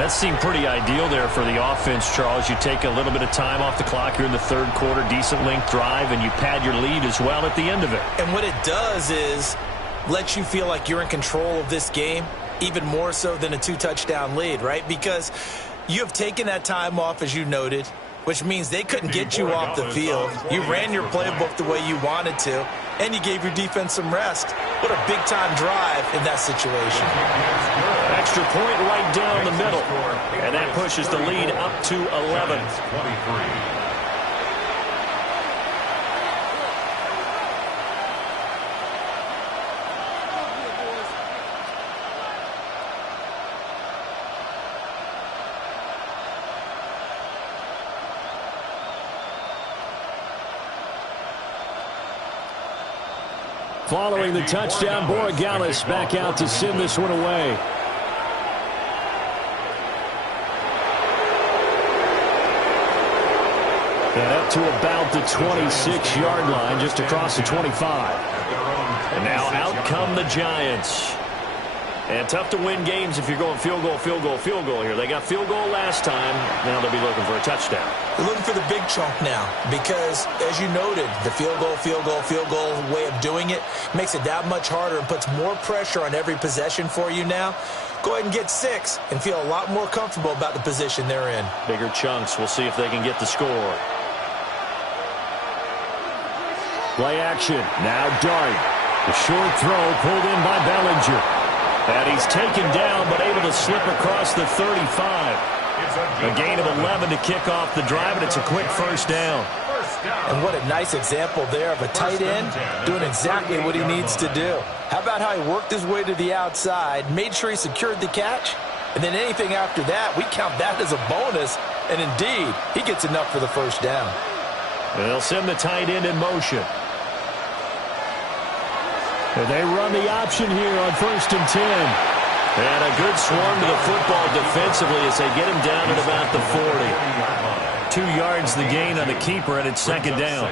That seemed pretty ideal there for the offense, Charles. You take a little bit of time off the clock here in the 3rd quarter, decent length drive, and you pad your lead as well at the end of it. And what it does is let you feel like you're in control of this game, even more so than a 2-touchdown lead, right? Because you have taken that time off, as you noted, which means they couldn't get you off the field. You ran your playbook the way you wanted to, and you gave your defense some rest. What a big-time drive in that situation. Extra point right down the middle, and that pushes the lead up to 11. 23. Following the touchdown, Borregales back out to send this one away. And up to about the 26-yard line, just across the 25. And now out come the Giants. And tough to win games if you're going field goal, field goal, field goal here. They got field goal last time. Now they'll be looking for a touchdown. They're looking for the big chunk now because, as you noted, the field goal, field goal, field goal way of doing it makes it that much harder and puts more pressure on every possession for you now. Go ahead and get 6 and feel a lot more comfortable about the position they're in. Bigger chunks. We'll see if they can get the score. Play action. Now Dart. The short throw pulled in by Bellinger. And he's taken down but able to slip across the 35. A gain of 11 to kick off the drive, and it's a quick first down. And what a nice example there of a tight end doing exactly what he needs to do. How about how he worked his way to the outside, made sure he secured the catch, and then anything after that, we count that as a bonus. And indeed, he gets enough for the first down. And they'll send the tight end in motion. And they run the option here on 1st and 10. And a good swarm to the football defensively as they get him down at about the 40. 2 yards the gain on the keeper, and it's second down.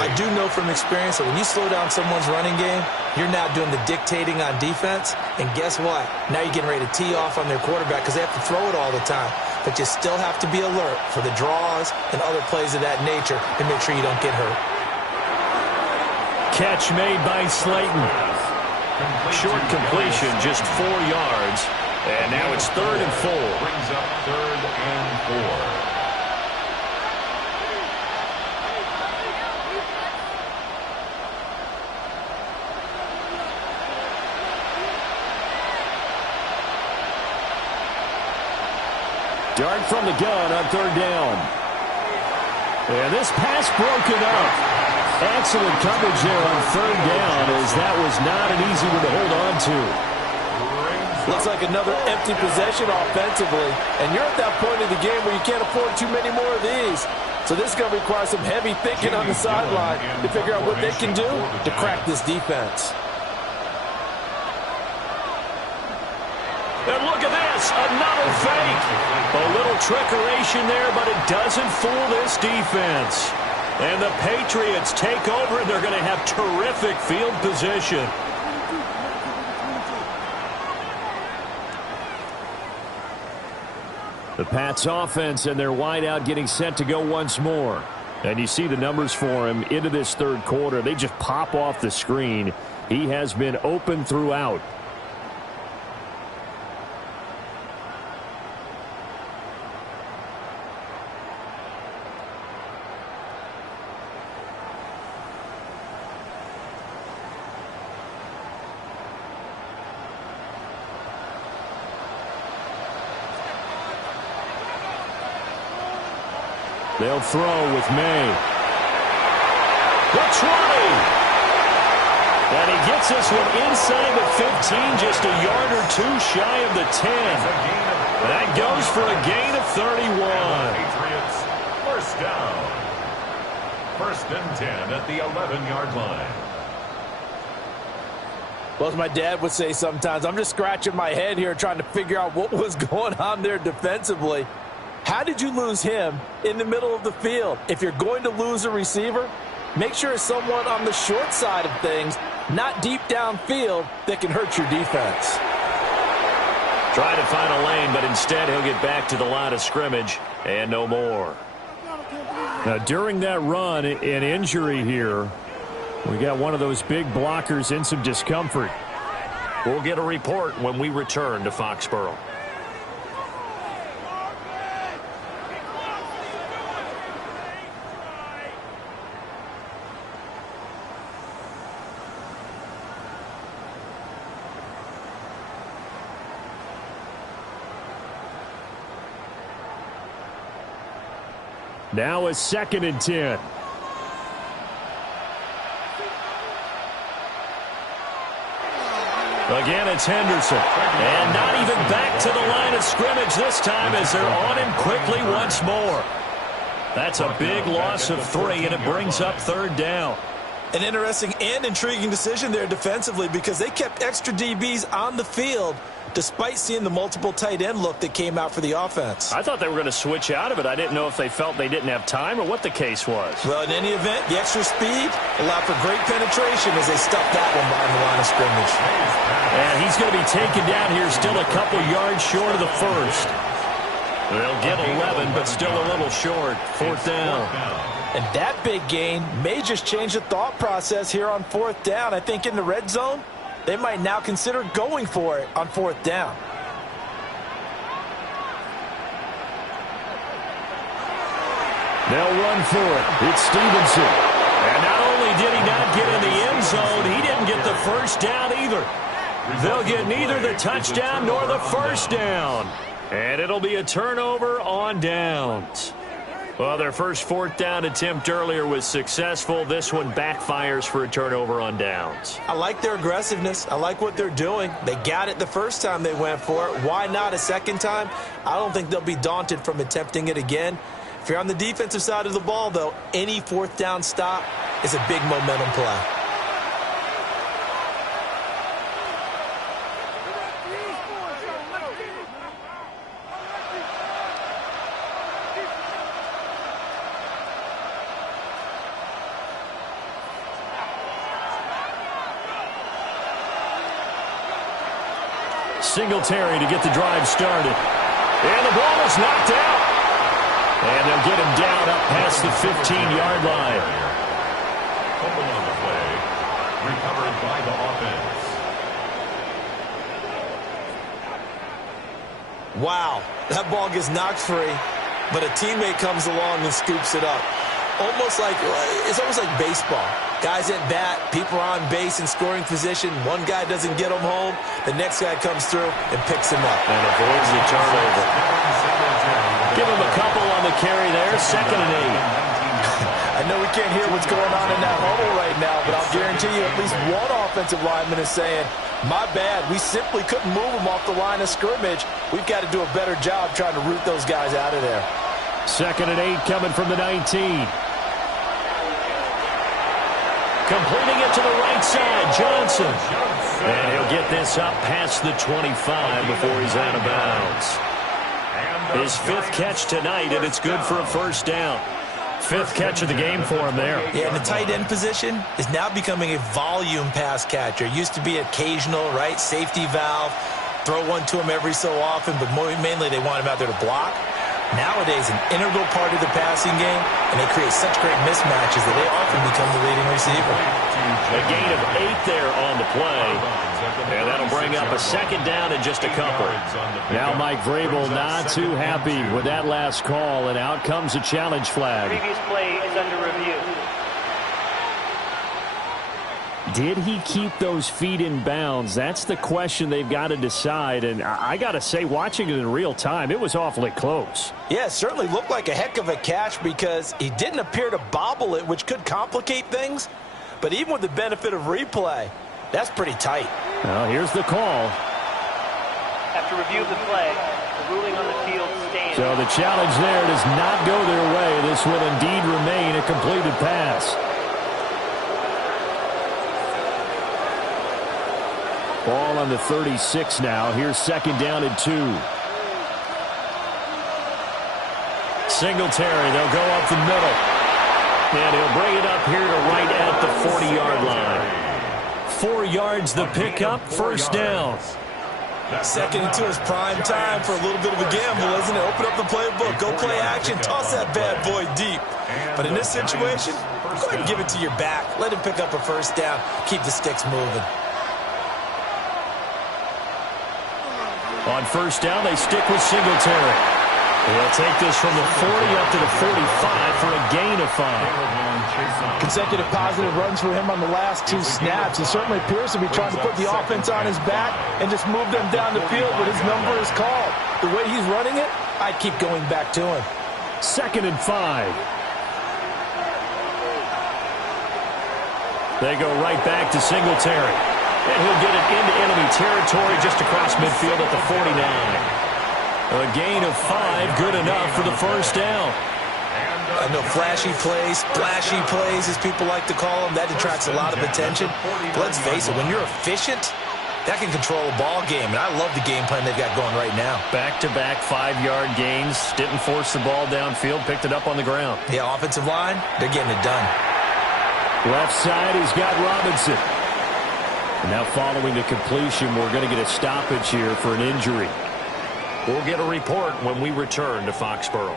I do know from experience that when you slow down someone's running game, you're now doing the dictating on defense. And guess what? Now you're getting ready to tee off on their quarterback because they have to throw it all the time. But you still have to be alert for the draws and other plays of that nature to make sure you don't get hurt. Catch made by Slayton. Short completion, just 4 yards. And now it's 3rd and 4. Brings up 3rd and 4. Dart from the gun on 3rd down. And this pass broken up. Excellent coverage there on 3rd down, as that was not an easy one to hold on to. Looks like another empty possession offensively, and you're at that point of the game where you can't afford too many more of these. So this is going to require some heavy thinking on the sideline to figure out what they can do to crack this defense. And look at this, another fake. A little trickeration there, but it doesn't fool this defense. And the Patriots take over, and they're going to have terrific field position. The Pats offense and their wideout getting set to go once more. And you see the numbers for him into this 3rd quarter. They just pop off the screen. He has been open throughout. They'll throw with May. The 20. And he gets this one inside the 15, just a yard or 2 shy of the 10. That goes for a gain of 31. Patriots, first down. 1st and 10 at the 11-yard line. Well, as my dad would say sometimes, I'm just scratching my head here trying to figure out what was going on there defensively. How did you lose him in the middle of the field? If you're going to lose a receiver, make sure it's someone on the short side of things, not deep downfield, that can hurt your defense. Trying to find a lane, but instead he'll get back to the line of scrimmage and no more. Now, during that run, an injury here. We got one of those big blockers in some discomfort. We'll get a report when we return to Foxborough. Now a 2nd and 10. Again, it's Henderson. And not even back to the line of scrimmage this time as they're on him quickly once more. That's a big loss of 3, and it brings up 3rd down. An interesting and intriguing decision there defensively because they kept extra DBs on the field despite seeing the multiple tight end look that came out for the offense. I thought they were going to switch out of it. I didn't know if they felt they didn't have time or what the case was. Well, in any event, the extra speed allowed for great penetration as they stuffed that one behind the line of scrimmage. And he's going to be taken down here still a couple yards short of the first. They'll get 11, but still a little short. Fourth down. And that big gain may just change the thought process here on fourth down. I think in the red zone, they might now consider going for it on fourth down. They'll run for it. It's Stevenson. And not only did he not get in the end zone, he didn't get the first down either. They'll get neither the touchdown nor the first down. And it'll be a turnover on downs. Well, their first fourth down attempt earlier was successful. This one backfires for a turnover on downs. I like their aggressiveness. I like what they're doing. They got it the first time they went for it. Why not a second time? I don't think they'll be daunted from attempting it again. If you're on the defensive side of the ball, though, any fourth down stop is a big momentum play. Singletary to get the drive started. And the ball is knocked out. And they'll get him down up past the 15-yard line. Fumble on the play. Recovered by the offense. Wow, that ball gets knocked free, but a teammate comes along and scoops it up. It's almost like baseball. Guys at bat, people are on base in scoring position. One guy doesn't get him home. The next guy comes through and picks him up. And avoids the turnover. Give him a couple on the carry there. 2nd and 8. I know we can't hear what's going on in that huddle right now, but I'll guarantee you at least one offensive lineman is saying, my bad, we simply couldn't move them off the line of scrimmage. We've got to do a better job trying to root those guys out of there. 2nd and 8 coming from the 19. Completing it to the right side, Johnson. And he'll get this up past the 25 before he's out of bounds. His 5th catch tonight, and it's good for a first down. 5th catch of the game for him there. Yeah, and the tight end position is now becoming a volume pass catcher. Used to be occasional, right, safety valve, throw one to him every so often, but mainly they want him out there to block. Nowadays, an integral part of the passing game, and they create such great mismatches that they often become the leading receiver. A gain of 8 there on the play, and that'll bring up a 2nd down and just a couple. Now Mike Vrabel not too happy with that last call, and out comes a challenge flag. Previous play is under review. Did he keep those feet in bounds? That's the question they've got to decide. And I got to say, watching it in real time, it was awfully close. Yeah, it certainly looked like a heck of a catch because he didn't appear to bobble it, which could complicate things. But even with the benefit of replay, that's pretty tight. Well, here's the call. After review of the play, the ruling on the field stands. So the challenge there does not go their way. This will indeed remain a completed pass. Ball on the 36 now. Here's 2nd down and 2. Singletary, they'll go up the middle. And he'll bring it up here to right at the 40-yard line. 4 yards the pickup, first down. 2nd and 2 is prime time for a little bit of a gamble, isn't it? Open up the playbook, go play action, toss that bad boy deep. But in this situation, go ahead and give it to your back. Let him pick up a first down, keep the sticks moving. On first down, they stick with Singletary. They'll take this from the 40 up to the 45 for a gain of 5. Consecutive positive runs for him on the last 2 snaps. He certainly appears to be trying to put the offense on his back and just move them down the field, but his number is called. The way he's running it, I'd keep going back to him. 2nd and 5. They go right back to Singletary. And he'll get it into enemy territory just across midfield at the 49. A gain of 5, good enough for the first down. I know flashy plays, splashy plays, as people like to call them. That attracts a lot of attention. But let's face it, when you're efficient, that can control a ball game, and I love the game plan they've got going right now. Back-to-back 5-yard gains. Didn't force the ball downfield. Picked it up on the ground. Yeah, offensive line, they're getting it done. Left side, he's got Robinson. And now following the completion, we're going to get a stoppage here for an injury. We'll get a report when we return to Foxborough.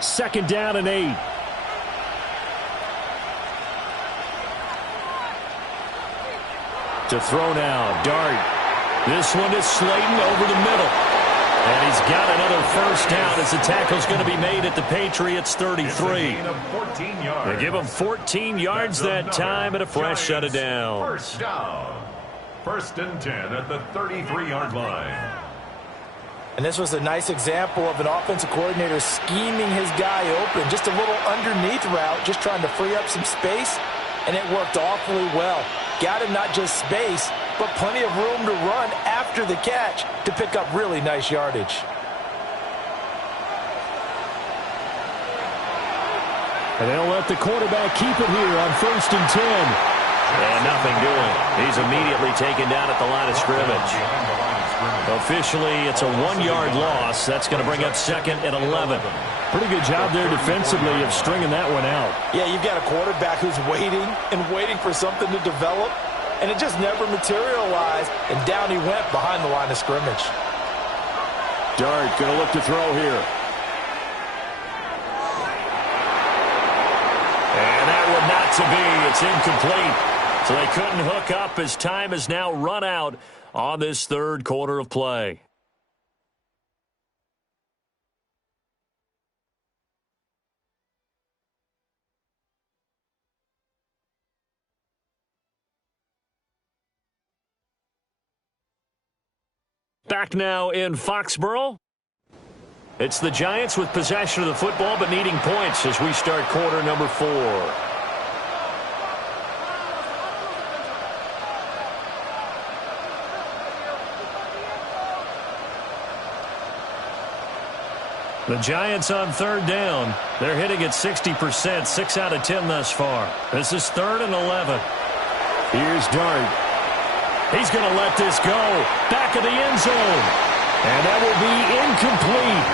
Second down and 8. To throw now, Dart. This one is Slayton over the middle. And he's got another first down as the tackle's going to be made at the Patriots 33. They give him 14 yards that time and a fresh set of downs. First down. First and 10 at the 33-yard line. And this was a nice example of an offensive coordinator scheming his guy open. Just a little underneath route, just trying to free up some space, and it worked awfully well. Got him not just space, but plenty of room to run after the catch to pick up really nice yardage. And they'll let the quarterback keep it here on first and 10. And nothing doing. He's immediately taken down at the line of scrimmage. Officially, it's a 1-yard loss. That's going to bring up second and 11. Pretty good job there defensively of stringing that one out. Yeah, you've got a quarterback who's waiting and waiting for something to develop, and it just never materialized, and down he went behind the line of scrimmage. Dart going to look to throw here. And that one not to be. It's incomplete. So they couldn't hook up as time has now run out on this third quarter of play. Back now in Foxborough. It's the Giants with possession of the football but needing points as we start quarter number 4. The Giants on third down. They're hitting at 60%, 6 out of 10 thus far. This is 3rd and 11. Here's Dart. He's going to let this go. Back of the end zone. And that will be incomplete.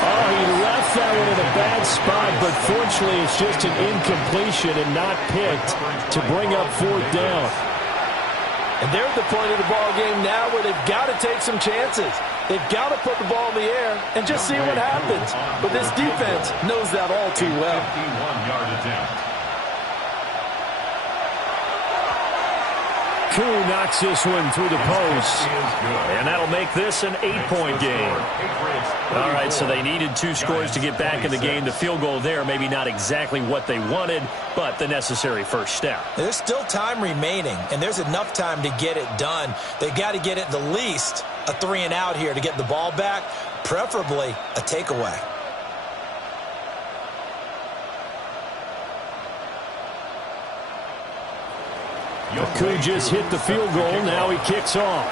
Oh, he left that one in a bad spot, but fortunately it's just an incompletion and not picked to bring up 4th down. And they're at the point of the ball game now where they've got to take some chances. They've got to put the ball in the air and just see what happens. But this defense knows that all too well. 51-yard attempt. Koo knocks this one through the post. And that'll make this an 8-point game. All right, so they needed 2 scores to get back in the game. The field goal there, maybe not exactly what they wanted, but the necessary first step. There's still time remaining, and there's enough time to get it done. They've got to get it the least a 3-and-out here to get the ball back, preferably a takeaway. Koo just hit the field goal. Now he kicks off.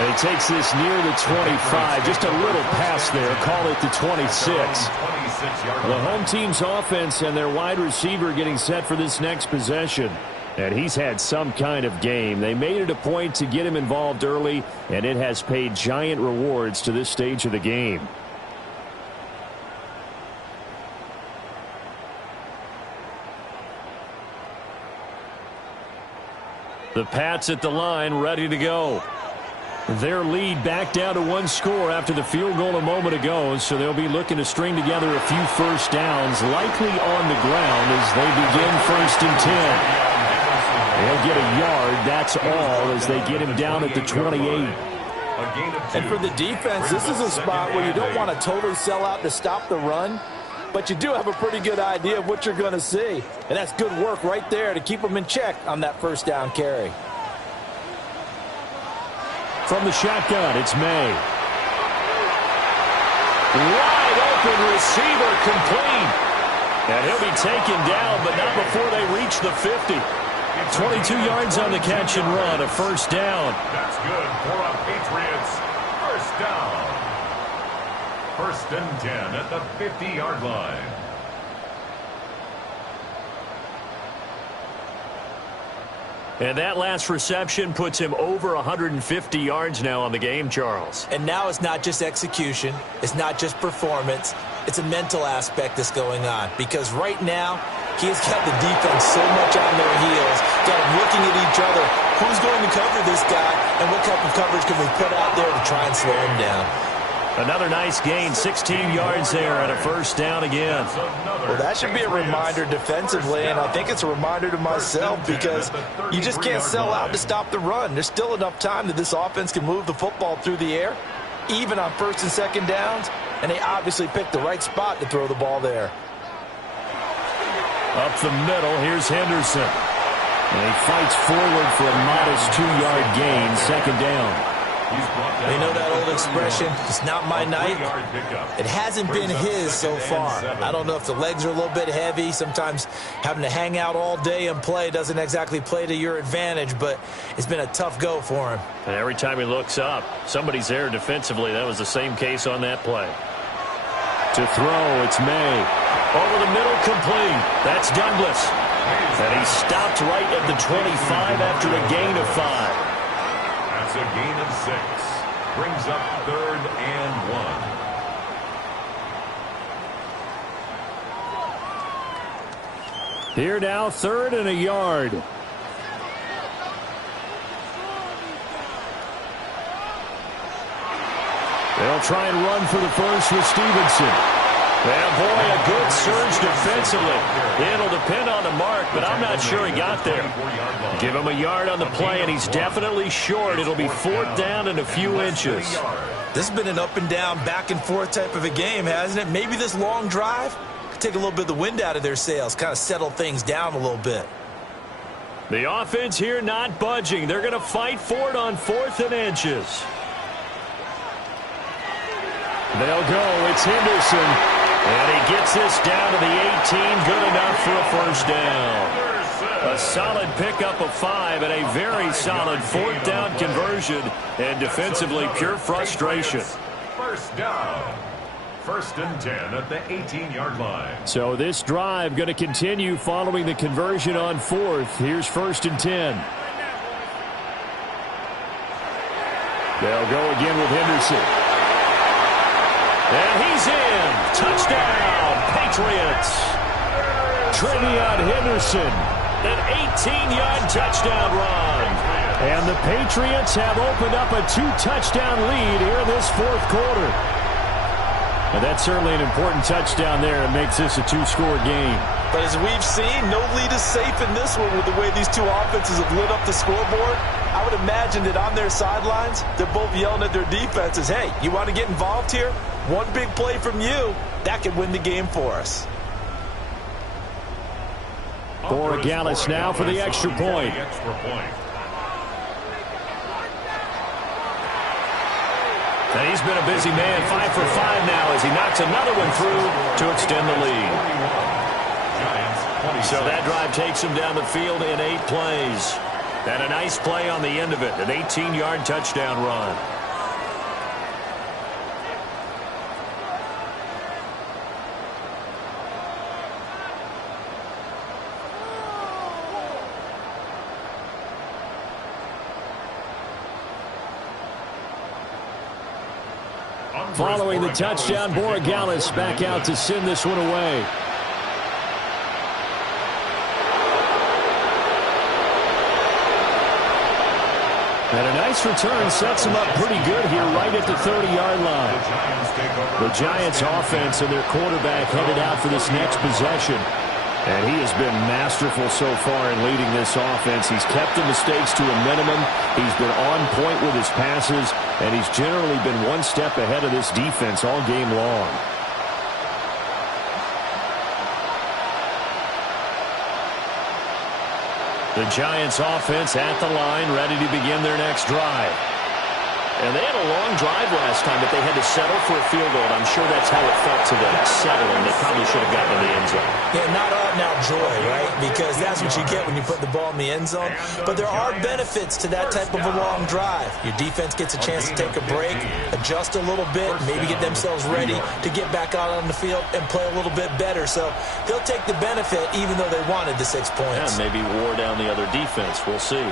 And he takes this near the 25. Just a little pass there. Call it the 26. The home team's offense and their wide receiver getting set for this next possession. And he's had some kind of game. They made it a point to get him involved early, and it has paid giant rewards to this stage of the game. The Pats at the line, ready to go. Their lead back down to 1 score after the field goal a moment ago, so they'll be looking to string together a few first downs, likely on the ground as they begin 1st and 10. They'll get a yard, that's all, as they get him down at the 28. And for the defense, this is a spot where you don't want to totally sell out to stop the run, but you do have a pretty good idea of what you're going to see. And that's good work right there to keep them in check on that first down carry. From the shotgun, it's May. Wide open receiver, complete. And he'll be taken down, but not before they reach the 50. 22 yards on the catch and run, a first down. That's good for a Patriots first down. 1st and 10 at the 50-yard line. And that last reception puts him over 150 yards now on the game, Charles. And now it's not just execution. It's not just performance. It's a mental aspect that's going on. Because right now, he's got the defense so much on their heels, got them looking at each other. Who's going to cover this guy, and what type of coverage can we put out there to try and slow him down? Another nice gain, 16 yards there, and a first down again. Well, that should be a reminder defensively, and I think it's a reminder to myself because you just can't sell out to stop the run. There's still enough time that this offense can move the football through the air, even on 1st and 2nd downs, and they obviously picked the right spot to throw the ball there. Up the middle, here's Henderson. And he fights forward for a modest 2-yard gain, 2nd down. You know that old expression, it's not my night? It hasn't been his so far. I don't know if the legs are a little bit heavy. Sometimes having to hang out all day and play doesn't exactly play to your advantage, but it's been a tough go for him. And every time he looks up, somebody's there defensively. That was the same case on that play. To throw, it's May. Over the middle, complete. That's Douglas. And he stopped right at the 25 after a gain of 5. That's a gain of 6. Brings up 3rd and 1. Here now, 3rd and a yard. They'll try and run for the first with Stevenson. Well, boy, a good surge defensively. It'll depend on the mark, but I'm not sure he got there. Give him a yard on the play, and he's definitely short. It'll be 4th down and a few inches. This has been an up and down, back and forth type of a game, hasn't it? Maybe this long drive could take a little bit of the wind out of their sails, kind of settle things down a little bit. The offense here not budging. They're going to fight for it on 4th and inches. They'll go. It's Henderson. And he gets this down to the 18. Good enough for a first down. A solid pickup of 5 and a very solid 4th down conversion. And defensively, pure frustration. First down. 1st and 10 at the 18-yard line. So this drive going to continue following the conversion on 4th. Here's 1st and 10. They'll go again with Henderson. And he's in. Touchdown, Patriots. Trevion Henderson. An 18-yard touchdown run. And the Patriots have opened up a 2-touchdown lead here in this 4th quarter. And that's certainly an important touchdown there. It makes this a 2-score game. But as we've seen, no lead is safe in this one with the way these two offenses have lit up the scoreboard. I would imagine that on their sidelines, they're both yelling at their defenses, hey, you want to get involved here? One big play from you, that could win the game for us. Borregales now for the extra point. And he's been a busy man, 5 for 5 now as he knocks another one through to extend the lead. So that drive takes him down the field in 8 plays. And a nice play on the end of it, an 18-yard touchdown run. Following the touchdown, Borregales back out to send this one away. And a nice return sets him up pretty good here right at the 30-yard line. The Giants offense and their quarterback headed out for this next possession. And he has been masterful so far in leading this offense. He's kept the mistakes to a minimum. He's been on point with his passes, and he's generally been one step ahead of this defense all game long. The Giants offense at the line, ready to begin their next drive. And they had a long drive last time, but they had to settle for a field goal. I'm sure that's how it felt to them, settling. They probably should have gotten to the end zone. Yeah, not all now joy, right? Because that's what you get when you put the ball in the end zone. But there are benefits to that type of a long drive. Your defense gets a chance to take a break, adjust a little bit, maybe get themselves ready to get back out on the field and play a little bit better. So they'll take the benefit even though they wanted the 6 points. Yeah, maybe wore down the other defense. We'll see.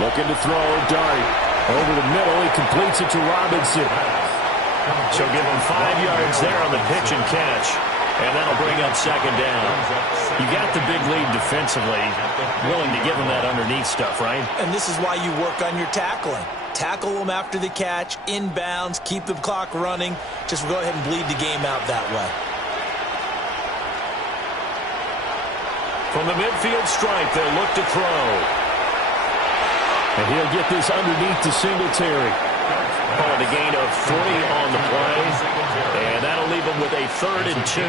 Looking to throw, Dart. Over the middle, he completes it to Robinson. So give him 5 yards there on the pitch and catch. And that'll bring up second down. You got the big lead defensively. Willing to give him that underneath stuff, right? And this is why you work on your tackling. Tackle them after the catch, inbounds, keep the clock running. Just go ahead and bleed the game out that way. From the midfield stripe, they'll look to throw. And he'll get this underneath to Singletary. Oh, the gain of 3 on the play. And that'll leave him with a 3rd and 2.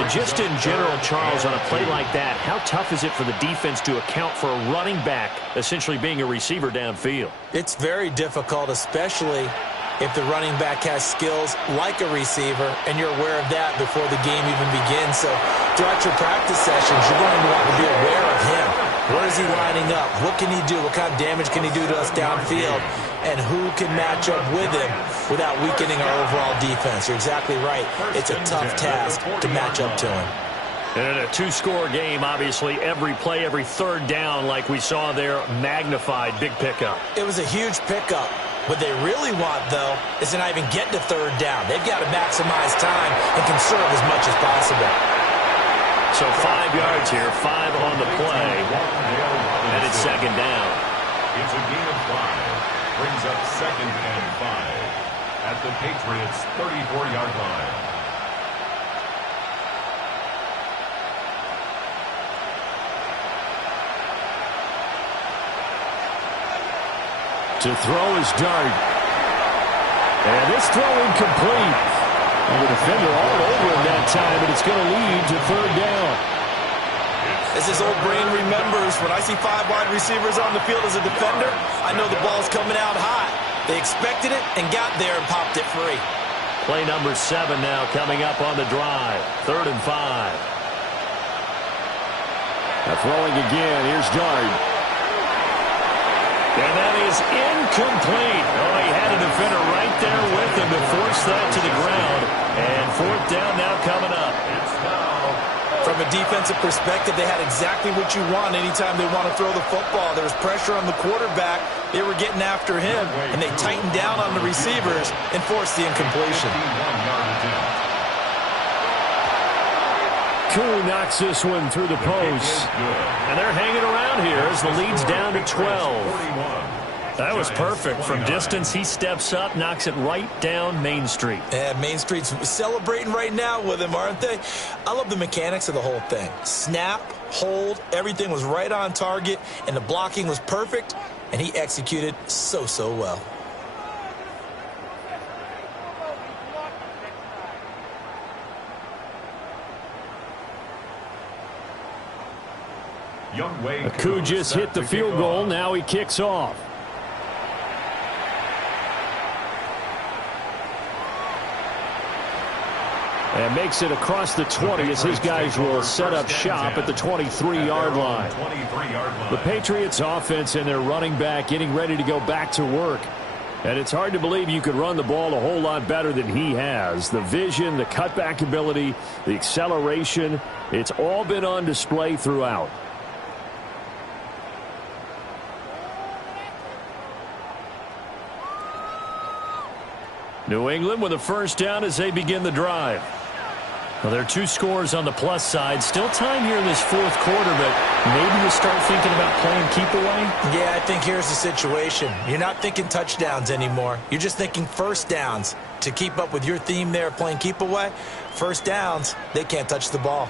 And just in general, Charles, on a play like that, how tough is it for the defense to account for a running back essentially being a receiver downfield? It's very difficult, especially if the running back has skills like a receiver, and you're aware of that before the game even begins. So throughout your practice sessions, you're going to want to be aware of him. Where is he lining up? What can he do? What kind of damage can he do to us downfield? And who can match up with him without weakening our overall defense? You're exactly right. It's a tough task to match up to him. And in a 2-score game, obviously, every play, every 3rd down, like we saw there, magnified, big pickup. It was a huge pickup. What they really want, though, is to not even get to 3rd down. They've got to maximize time and conserve as much as possible. So 5 yards here, 5 on the play, and it's second down. It's a gain of 5. Brings up 2nd and 5 at the Patriots' 34-yard line. To throw is Dart. And this throw incomplete. And the defender all over him that time, but it's going to lead to 3rd down. As his old brain remembers, when I see 5 wide receivers on the field as a defender, I know the ball's coming out high. They expected it and got there and popped it free. Play number 7 now coming up on the drive. 3rd and 5. Now throwing again. Here's Dart. And that is incomplete. Oh, he had a defender right there with him to force that to the ground. And 4th down now coming up. From a defensive perspective, they had exactly what you want anytime they want to throw the football. There was pressure on the quarterback. They were getting after him, and they tightened down on the receivers and forced the incompletion. Koo knocks this one through the post. And they're hanging around here as the lead's down to 12. That was perfect. From distance, he steps up, knocks it right down Main Street. Yeah, Main Street's celebrating right now with him, aren't they? I love the mechanics of the whole thing. Snap, hold, everything was right on target, and the blocking was perfect, and he executed so well. Koo just hit the field goal. Now he kicks off. And makes it across the 20 as his guys will set up shop at the 23-yard line. The Patriots offense and their running back getting ready to go back to work. And it's hard to believe you could run the ball a whole lot better than he has. The vision, the cutback ability, the acceleration, it's all been on display throughout. New England with a 1st down as they begin the drive. Well, there are 2 scores on the plus side. Still time here in this 4th quarter, but maybe you start thinking about playing keep away? Yeah, I think here's the situation. You're not thinking touchdowns anymore. You're just thinking 1st downs. To keep up with your theme there, playing keep away, 1st downs, they can't touch the ball.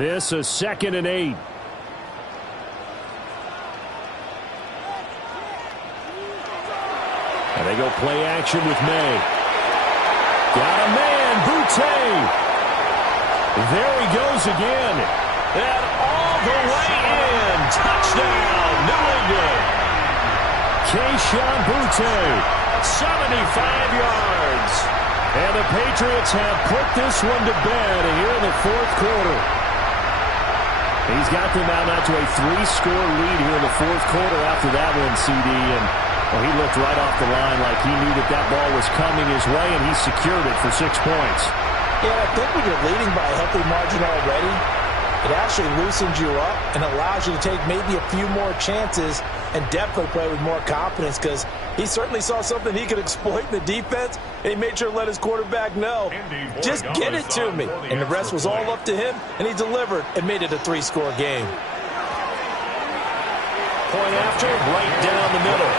This a 2nd and 8. And they go play action with May. Got a man, Boutte. There he goes again. And all the way in. Touchdown, New England. Keyshawn Boutte, 75 yards. And the Patriots have put this one to bed here in the 4th quarter. He's got them out to a 3-score lead here in the 4th quarter after that one, CD. And well, he looked right off the line like he knew that ball was coming his way, and he secured it for 6 points. Yeah, I think when you're leading by a healthy margin already, it actually loosens you up and allows you to take maybe a few more chances and definitely play with more confidence, because he certainly saw something he could exploit in the defense, and he made sure to let his quarterback know, just get it to me. And the rest was all up to him, and he delivered and made it a 3-score game. Point after, right down the middle.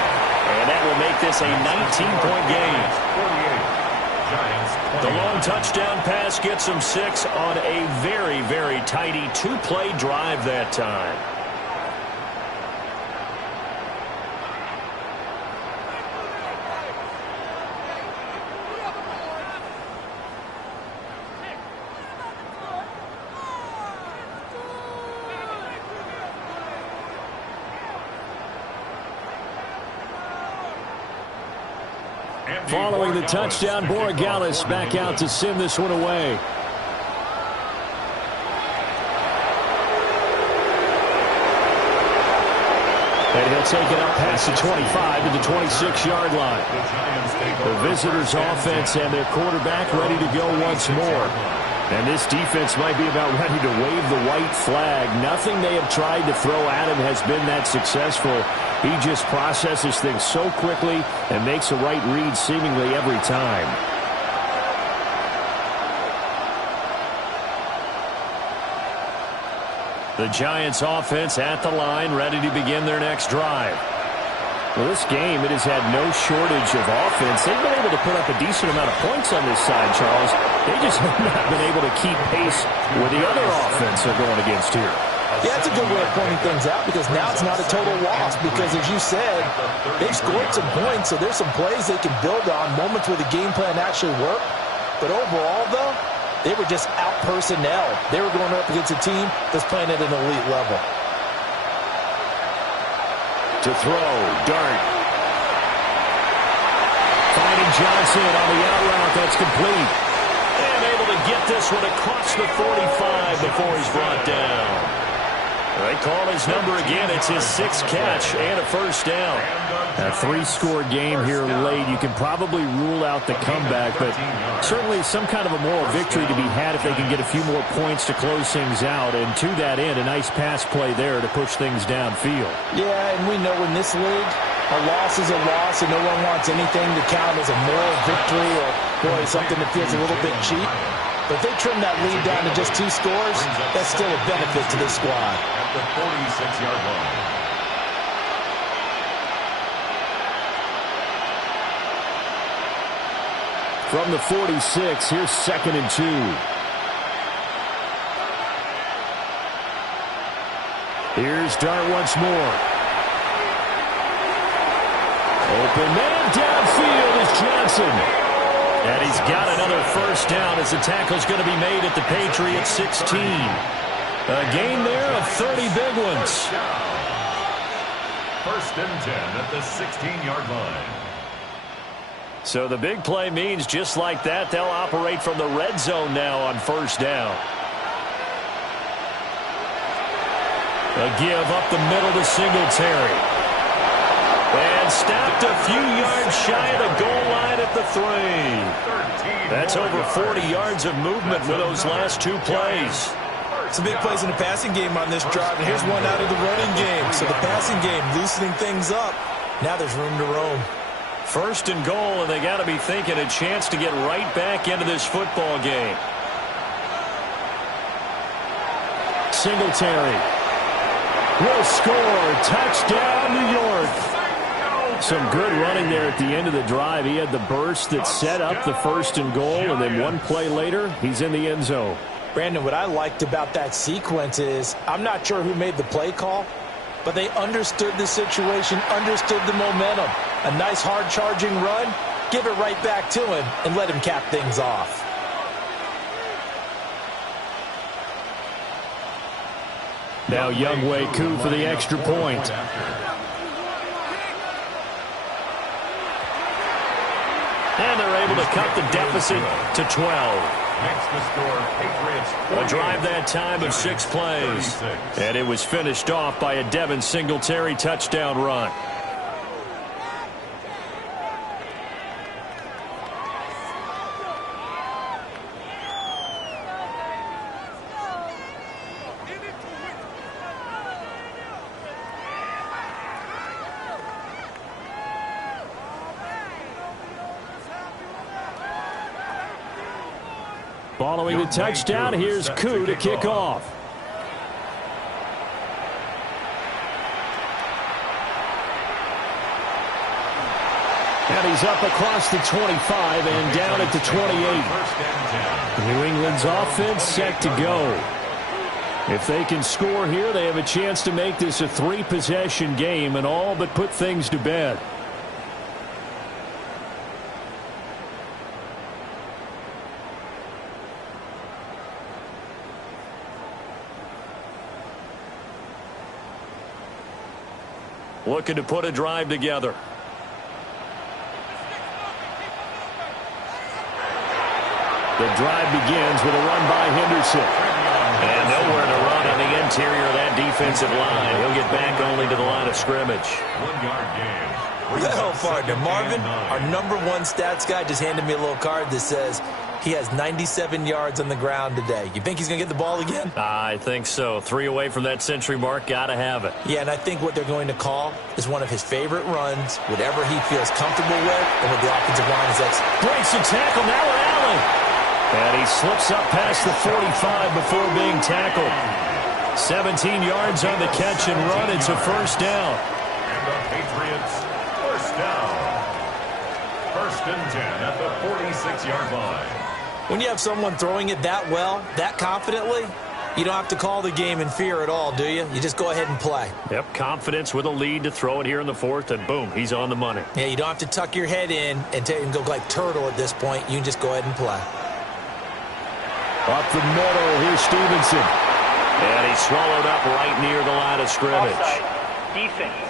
And that will make this a 19-point game. The long touchdown pass gets him 6 on a very, very tidy 2-play drive that time. Following the touchdown, Borregales back out to send this one away. And he'll take it up past the 25 to the 26-yard line. The visitors' offense and their quarterback ready to go once more. And this defense might be about ready to wave the white flag. Nothing they have tried to throw at him has been that successful. He just processes things so quickly and makes a right read seemingly every time. The Giants offense at the line, ready to begin their next drive. Well, this game, it has had no shortage of offense. They've been able to put up a decent amount of points on this side, Charles. They just have not been able to keep pace with the other offense they're going against here. Yeah, that's a good way of pointing things out, because now it's not a total loss, because as you said, they've scored some points, so there's some plays they can build on, moments where the game plan actually worked. But overall, though, they were just out personnel. They were going up against a team that's playing at an elite level. To throw, Dart. Finding Johnson on the out route, that's complete. And able to get this one across the 45 before he's brought down. They call his number again. It's his 6th catch and a first down. A 3-score game here late. You can probably rule out the comeback, but certainly some kind of a moral victory to be had if they can get a few more points to close things out. And to that end, a nice pass play there to push things downfield. Yeah, and we know in this league, a loss is a loss, and no one wants anything to count as a moral victory or, boy, something that feels a little bit cheap. But if they trim that lead down to just 2 scores, that's still a benefit to this squad. At the 46-yard line. From the 46, here's 2nd and 2. Here's Dart once more. Open man downfield is Johnson. And he's got another first down as the tackle's going to be made at the Patriots 16. A gain there of 30 big ones. 1st and 10 at the 16-yard line. So the big play means just like that, they'll operate from the red zone now on first down. A give up the middle to Singletary. And stopped a few yards shy of the goal line at the 3. That's over 40 yards of movement with those last 2 plays. Some big plays in the passing game on this drive, and here's one out of the running game. So the passing game loosening things up. Now there's room to roam. 1st and goal, and they got to be thinking a chance to get right back into this football game. Singletary will score. Touchdown, New York. Some good running there at the end of the drive. He had the burst that set up the 1st and goal, and then one play later, he's in the end zone. Brandon, what I liked about that sequence is I'm not sure who made the play call, but they understood the situation, understood the momentum. A nice hard-charging run, give it right back to him, and let him cap things off. Now Younghoe Koo for the extra point. And they're able to cut the deficit to 12. Makes the score Patriots. A drive that time of 6 plays. 36. And it was finished off by a Devin Singletary touchdown run. Following the touchdown, here's Koo to kick off. And he's up across the 25 and down at the 28. New England's offense set to go. If they can score here, they have a chance to make this a 3-possession game and all but put things to bed. Looking to put a drive together. The drive begins with a run by Henderson. And nowhere to run on the interior of that defensive line. He'll get back only to the line of scrimmage. 1-yard gain. Well, partner, Marvin, our #1 stats guy just handed me a little card that says he has 97 yards on the ground today. You think he's going to get the ball again? I think so. 3 away from that century mark. Got to have it. Yeah, and I think what they're going to call is one of his favorite runs, whatever he feels comfortable with, and what the offensive line is executing. Breaks the tackle now with Allen. And he slips up past the 45 before being tackled. 17 yards on the catch and run. It's a first down. And the Patriots, first down. 1st and 10 at the 46-yard line. When you have someone throwing it that well, that confidently, you don't have to call the game in fear at all, do you? You just go ahead and play. Yep, confidence with a lead to throw it here in the 4th, and boom, he's on the money. Yeah, you don't have to tuck your head in and go like turtle at this point. You can just go ahead and play. Up the middle, here's Stevenson. And he's swallowed up right near the line of scrimmage. Offside. Defense.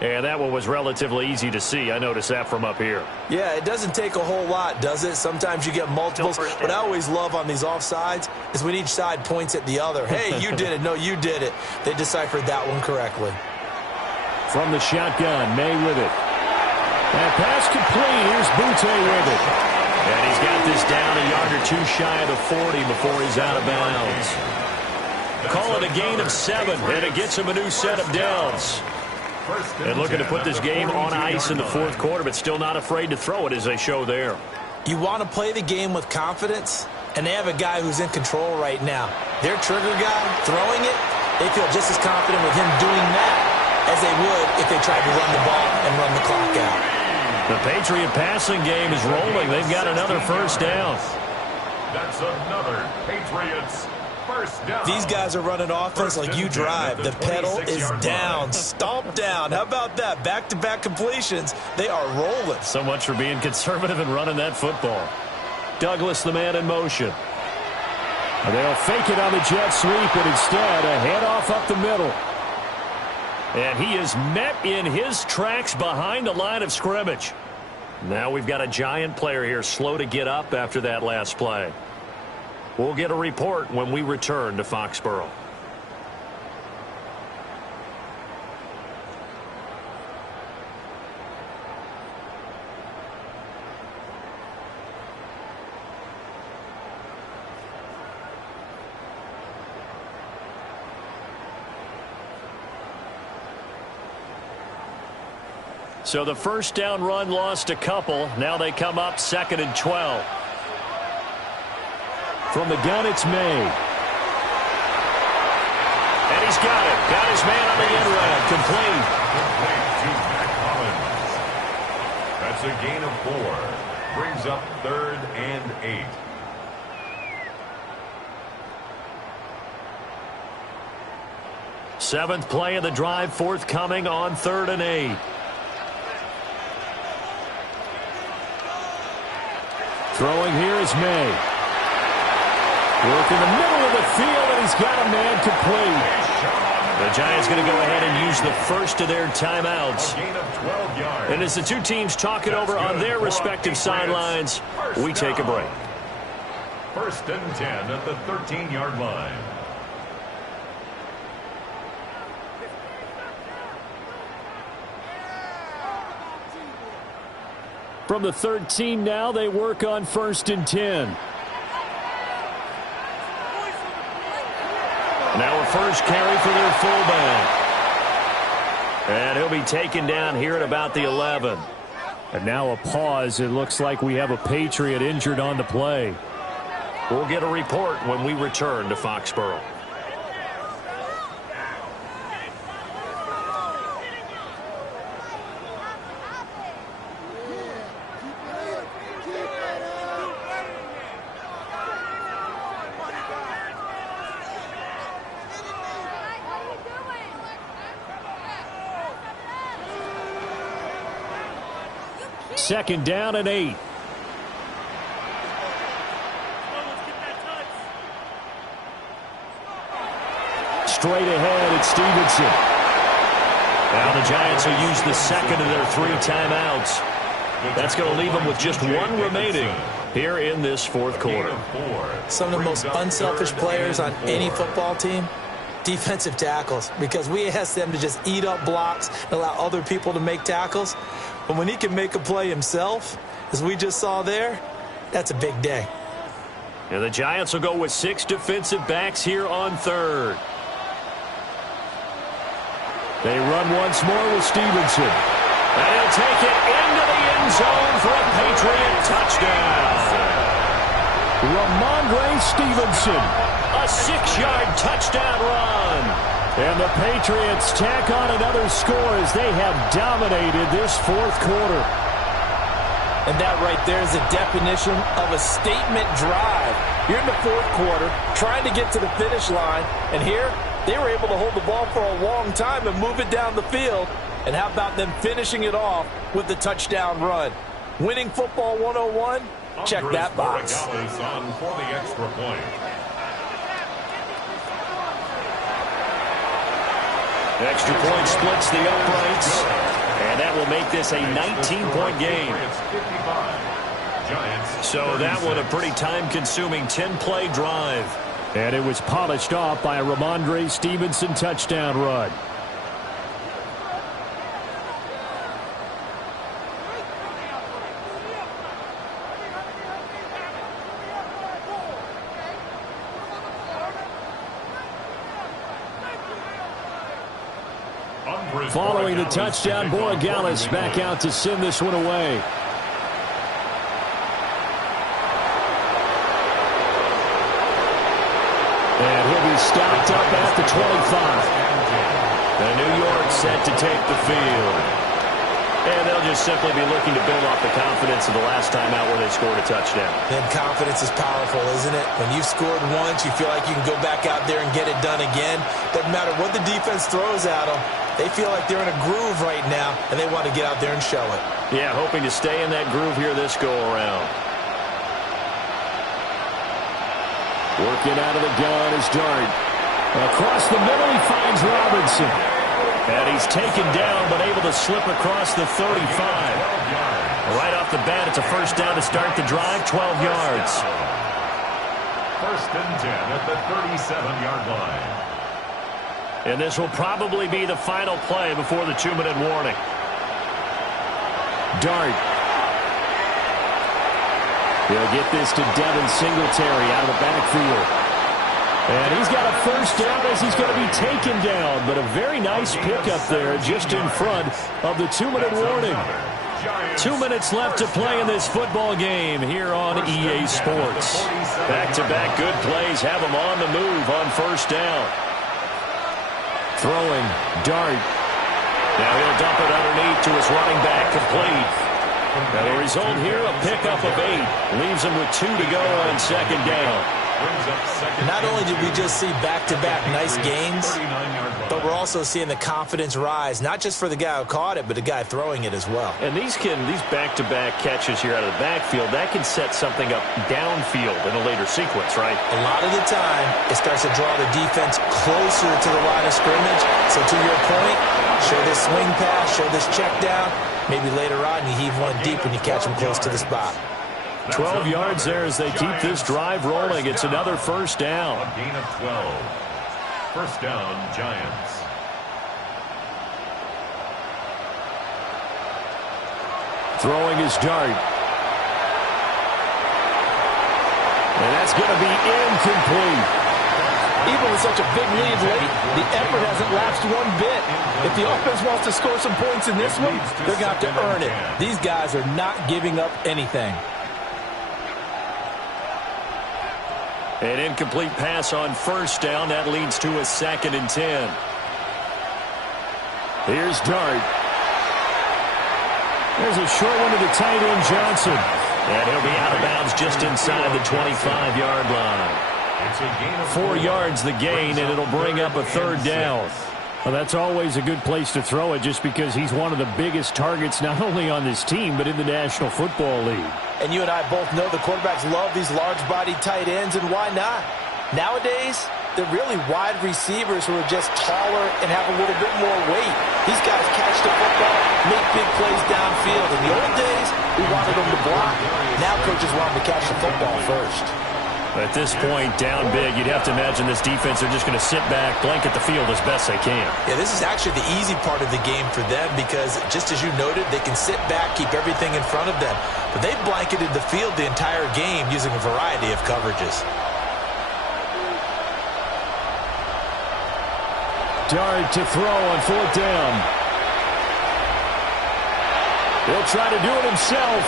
And that one was relatively easy to see. I noticed that from up here. Yeah, it doesn't take a whole lot, does it? Sometimes you get multiples. What I always love on these offsides is when each side points at the other. Hey, you did it. No, you did it. They deciphered that one correctly. From the shotgun, May with it. And pass complete. Here's Butte with it. And he's got this down a yard or 2 shy of the 40 before he's out of bounds. Call it a gain of 7, and it gets him a new set of downs. And looking to put this game on ice in the 4th quarter, but still not afraid to throw it as they show there. You want to play the game with confidence, and they have a guy who's in control right now. Their trigger guy throwing it, they feel just as confident with him doing that as they would if they tried to run the ball and run the clock out. The Patriot passing game is rolling. They've got another first down. That's another Patriots first down. These guys are running offense like you drive. The pedal is down, stomp down. How about that? Back-to-back completions. They are rolling. So much for being conservative and running that football. Douglas, the man in motion. They'll fake it on the jet sweep, and instead a handoff up the middle. And he is met in his tracks behind the line of scrimmage. Now we've got a giant player here slow to get up after that last play. We'll get a report when we return to Foxborough. So the first down run lost a couple. Now they come up 2nd and 12. From the gun, it's May. And he's got it. Got his man on the end round. Complete. Complete to Matt Collins. That's a gain of 4. Brings up 3rd and 8. Seventh play of the drive forthcoming on 3rd and 8. Throwing here is May. Work in the middle of the field, and he's got a man complete. The Giants going to go ahead and use the first of their timeouts. Gain of 12 yards. And as the two teams talk it over on their respective sidelines, we take a break. 1st and 10 at the 13-yard line. From the 13 now, they work on 1st and 10. Now a first carry for their fullback. And he'll be taken down here at about the 11. And now a pause. It looks like we have a Patriot injured on the play. We'll get a report when we return to Foxborough. Second down and 8. Straight ahead, it's Stevenson. Now the Giants will use the second of their 3 timeouts. That's going to leave them with just one remaining here in this 4th quarter. Some of the most unselfish players on any football team, defensive tackles, because we ask them to just eat up blocks and allow other people to make tackles. But when he can make a play himself, as we just saw there, that's a big day. And the Giants will go with 6 defensive backs here on 3rd. They run once more with Stevenson. And he'll take it into the end zone for a Patriot touchdown. Ramondre Stevenson. A 6-yard touchdown run. And the Patriots tack on another score as they have dominated this 4th quarter. And that right there is the definition of a statement drive. You're in the 4th quarter, trying to get to the finish line, and here they were able to hold the ball for a long time and move it down the field. And how about them finishing it off with the touchdown run? Winning football 101? Check that box. On for the extra point. Extra point splits the uprights, and that will make this a 19-point game. So that one a pretty time-consuming 10-play drive. And it was polished off by a Ramondre Stevenson touchdown run. Following the touchdown, Borregales back out to send this one away. And he'll be stopped up at the 25. And New York set to take the field. And they'll just simply be looking to build off the confidence of the last time out where they scored a touchdown. And confidence is powerful, isn't it? When you've scored once, you feel like you can go back out there and get it done again. Doesn't matter what the defense throws at them. They feel like they're in a groove right now, and they want to get out there and show it. Yeah, hoping to stay in that groove here this go-around. Working out of the gun is Dart. Across the middle, he finds Robinson. And he's taken down, but able to slip across the 35. Right off the bat, it's a first down to start the drive, 12 yards. 1st and 10 at the 37-yard line. And this will probably be the final play before the 2-minute warning. Dart. He'll get this to Devin Singletary out of the backfield. And he's got a first down as he's going to be taken down. But a very nice pickup there just in front of the 2-minute warning. 2 minutes left to play in this football game here on EA Sports. Back-to-back good plays have them on the move on first down. Throwing, Dart. Now he'll dump it underneath to his running back, complete. Now the result here, a pickup of 8. Leaves them with 2 to go on second down. Not only did we just see back-to-back nice games, but we're also seeing the confidence rise, not just for the guy who caught it, but the guy throwing it as well. And these back-to-back catches here out of the backfield, that can set something up downfield in a later sequence, right? A lot of the time, it starts to draw the defense closer to the line of scrimmage. So to your point, show this swing pass, show this check down. Maybe later on you heave one deep and you catch them close to the spot. 12 yards there as they keep this drive rolling. It's another first down. A gain of 12. First down, Giants. Throwing his dart. And that's going to be incomplete. Even with such a big lead late, the effort hasn't lapsed one bit. If the offense wants to score some points in this one, they're going to have to earn it. These guys are not giving up anything. An incomplete pass on first down. That leads to a 2nd and 10. Here's Dart. There's a short one to the tight end, Johnson. And he'll be out of bounds just inside the 25-yard line. 4 yards the gain, and it'll bring up a 3rd down. Well, that's always a good place to throw it just because he's one of the biggest targets not only on this team but in the National Football League. And you and I both know the quarterbacks love these large-bodied tight ends, and why not? Nowadays, they're really wide receivers who are just taller and have a little bit more weight. These guys catch the football, make big plays downfield. In the old days, we wanted them to block. Now coaches want them to catch the football first. At this point, down big, you'd have to imagine this defense are just going to sit back, blanket the field as best they can. Yeah, this is actually the easy part of the game for them because, just as you noted, they can sit back, keep everything in front of them. But they've blanketed the field the entire game using a variety of coverages. Dart to throw on 4th down. He'll try to do it himself.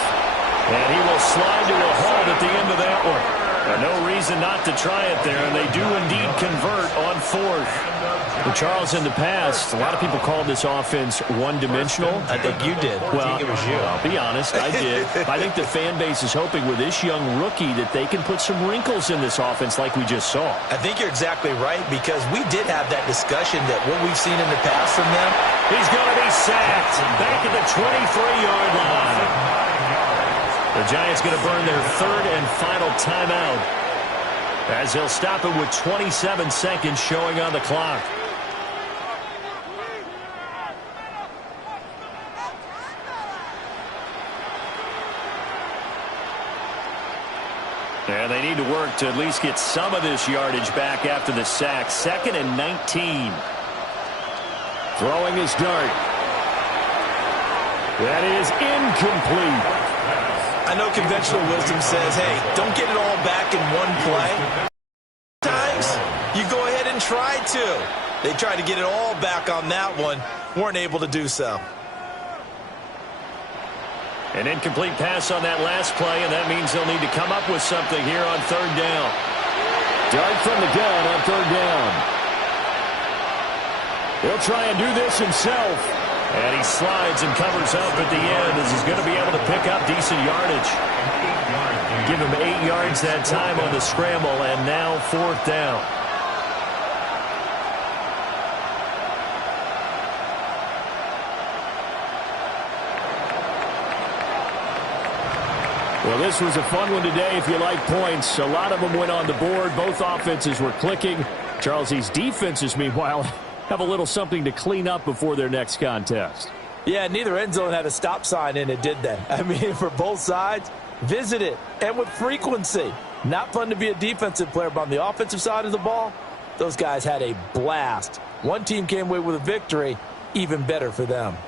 And he will slide to a halt at the end of that one. No reason not to try it there, and they do indeed convert on 4th. Well, Charles, in the past, a lot of people called this offense one-dimensional. I think you did. Well, I think it was you. I'll be honest, I did. I think the fan base is hoping with this young rookie that they can put some wrinkles in this offense like we just saw. I think you're exactly right because we did have that discussion that what we've seen in the past from them. He's going to be sacked back at the 23-yard line. The Giants going to burn their 3rd and final timeout as they'll stop it with 27 seconds showing on the clock. And they need to work to at least get some of this yardage back after the sack. 2nd and 19. Throwing his dart. That is incomplete. I know conventional wisdom says, hey, don't get it all back in one play. Sometimes you go ahead and try to. They tried to get it all back on that one. Weren't able to do so. An incomplete pass on that last play, and that means they'll need to come up with something here on 3rd down. Dart from the gun on 3rd down. He'll try and do this himself. And he slides and covers up at the end as he's going to be able to pick up decent yardage. Give him 8 yards that time on the scramble, and now 4th down. Well, this was a fun one today if you like points. A lot of them went on the board. Both offenses were clicking. Charles, these defenses, meanwhile, have a little something to clean up before their next contest. Yeah, neither end zone had a stop sign in it, did they? I mean, for both sides, visit it, and with frequency. Not fun to be a defensive player, but on the offensive side of the ball, those guys had a blast. One team came away with a victory, even better for them.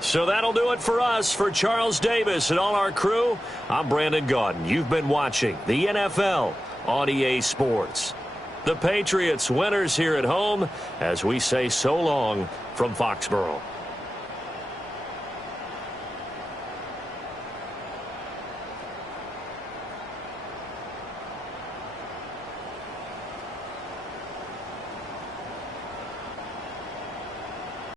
So that'll do it for us. For Charles Davis and all our crew, I'm Brandon Gaudin. You've been watching the NFL on EA Sports. The Patriots winners here at home as we say so long from Foxborough.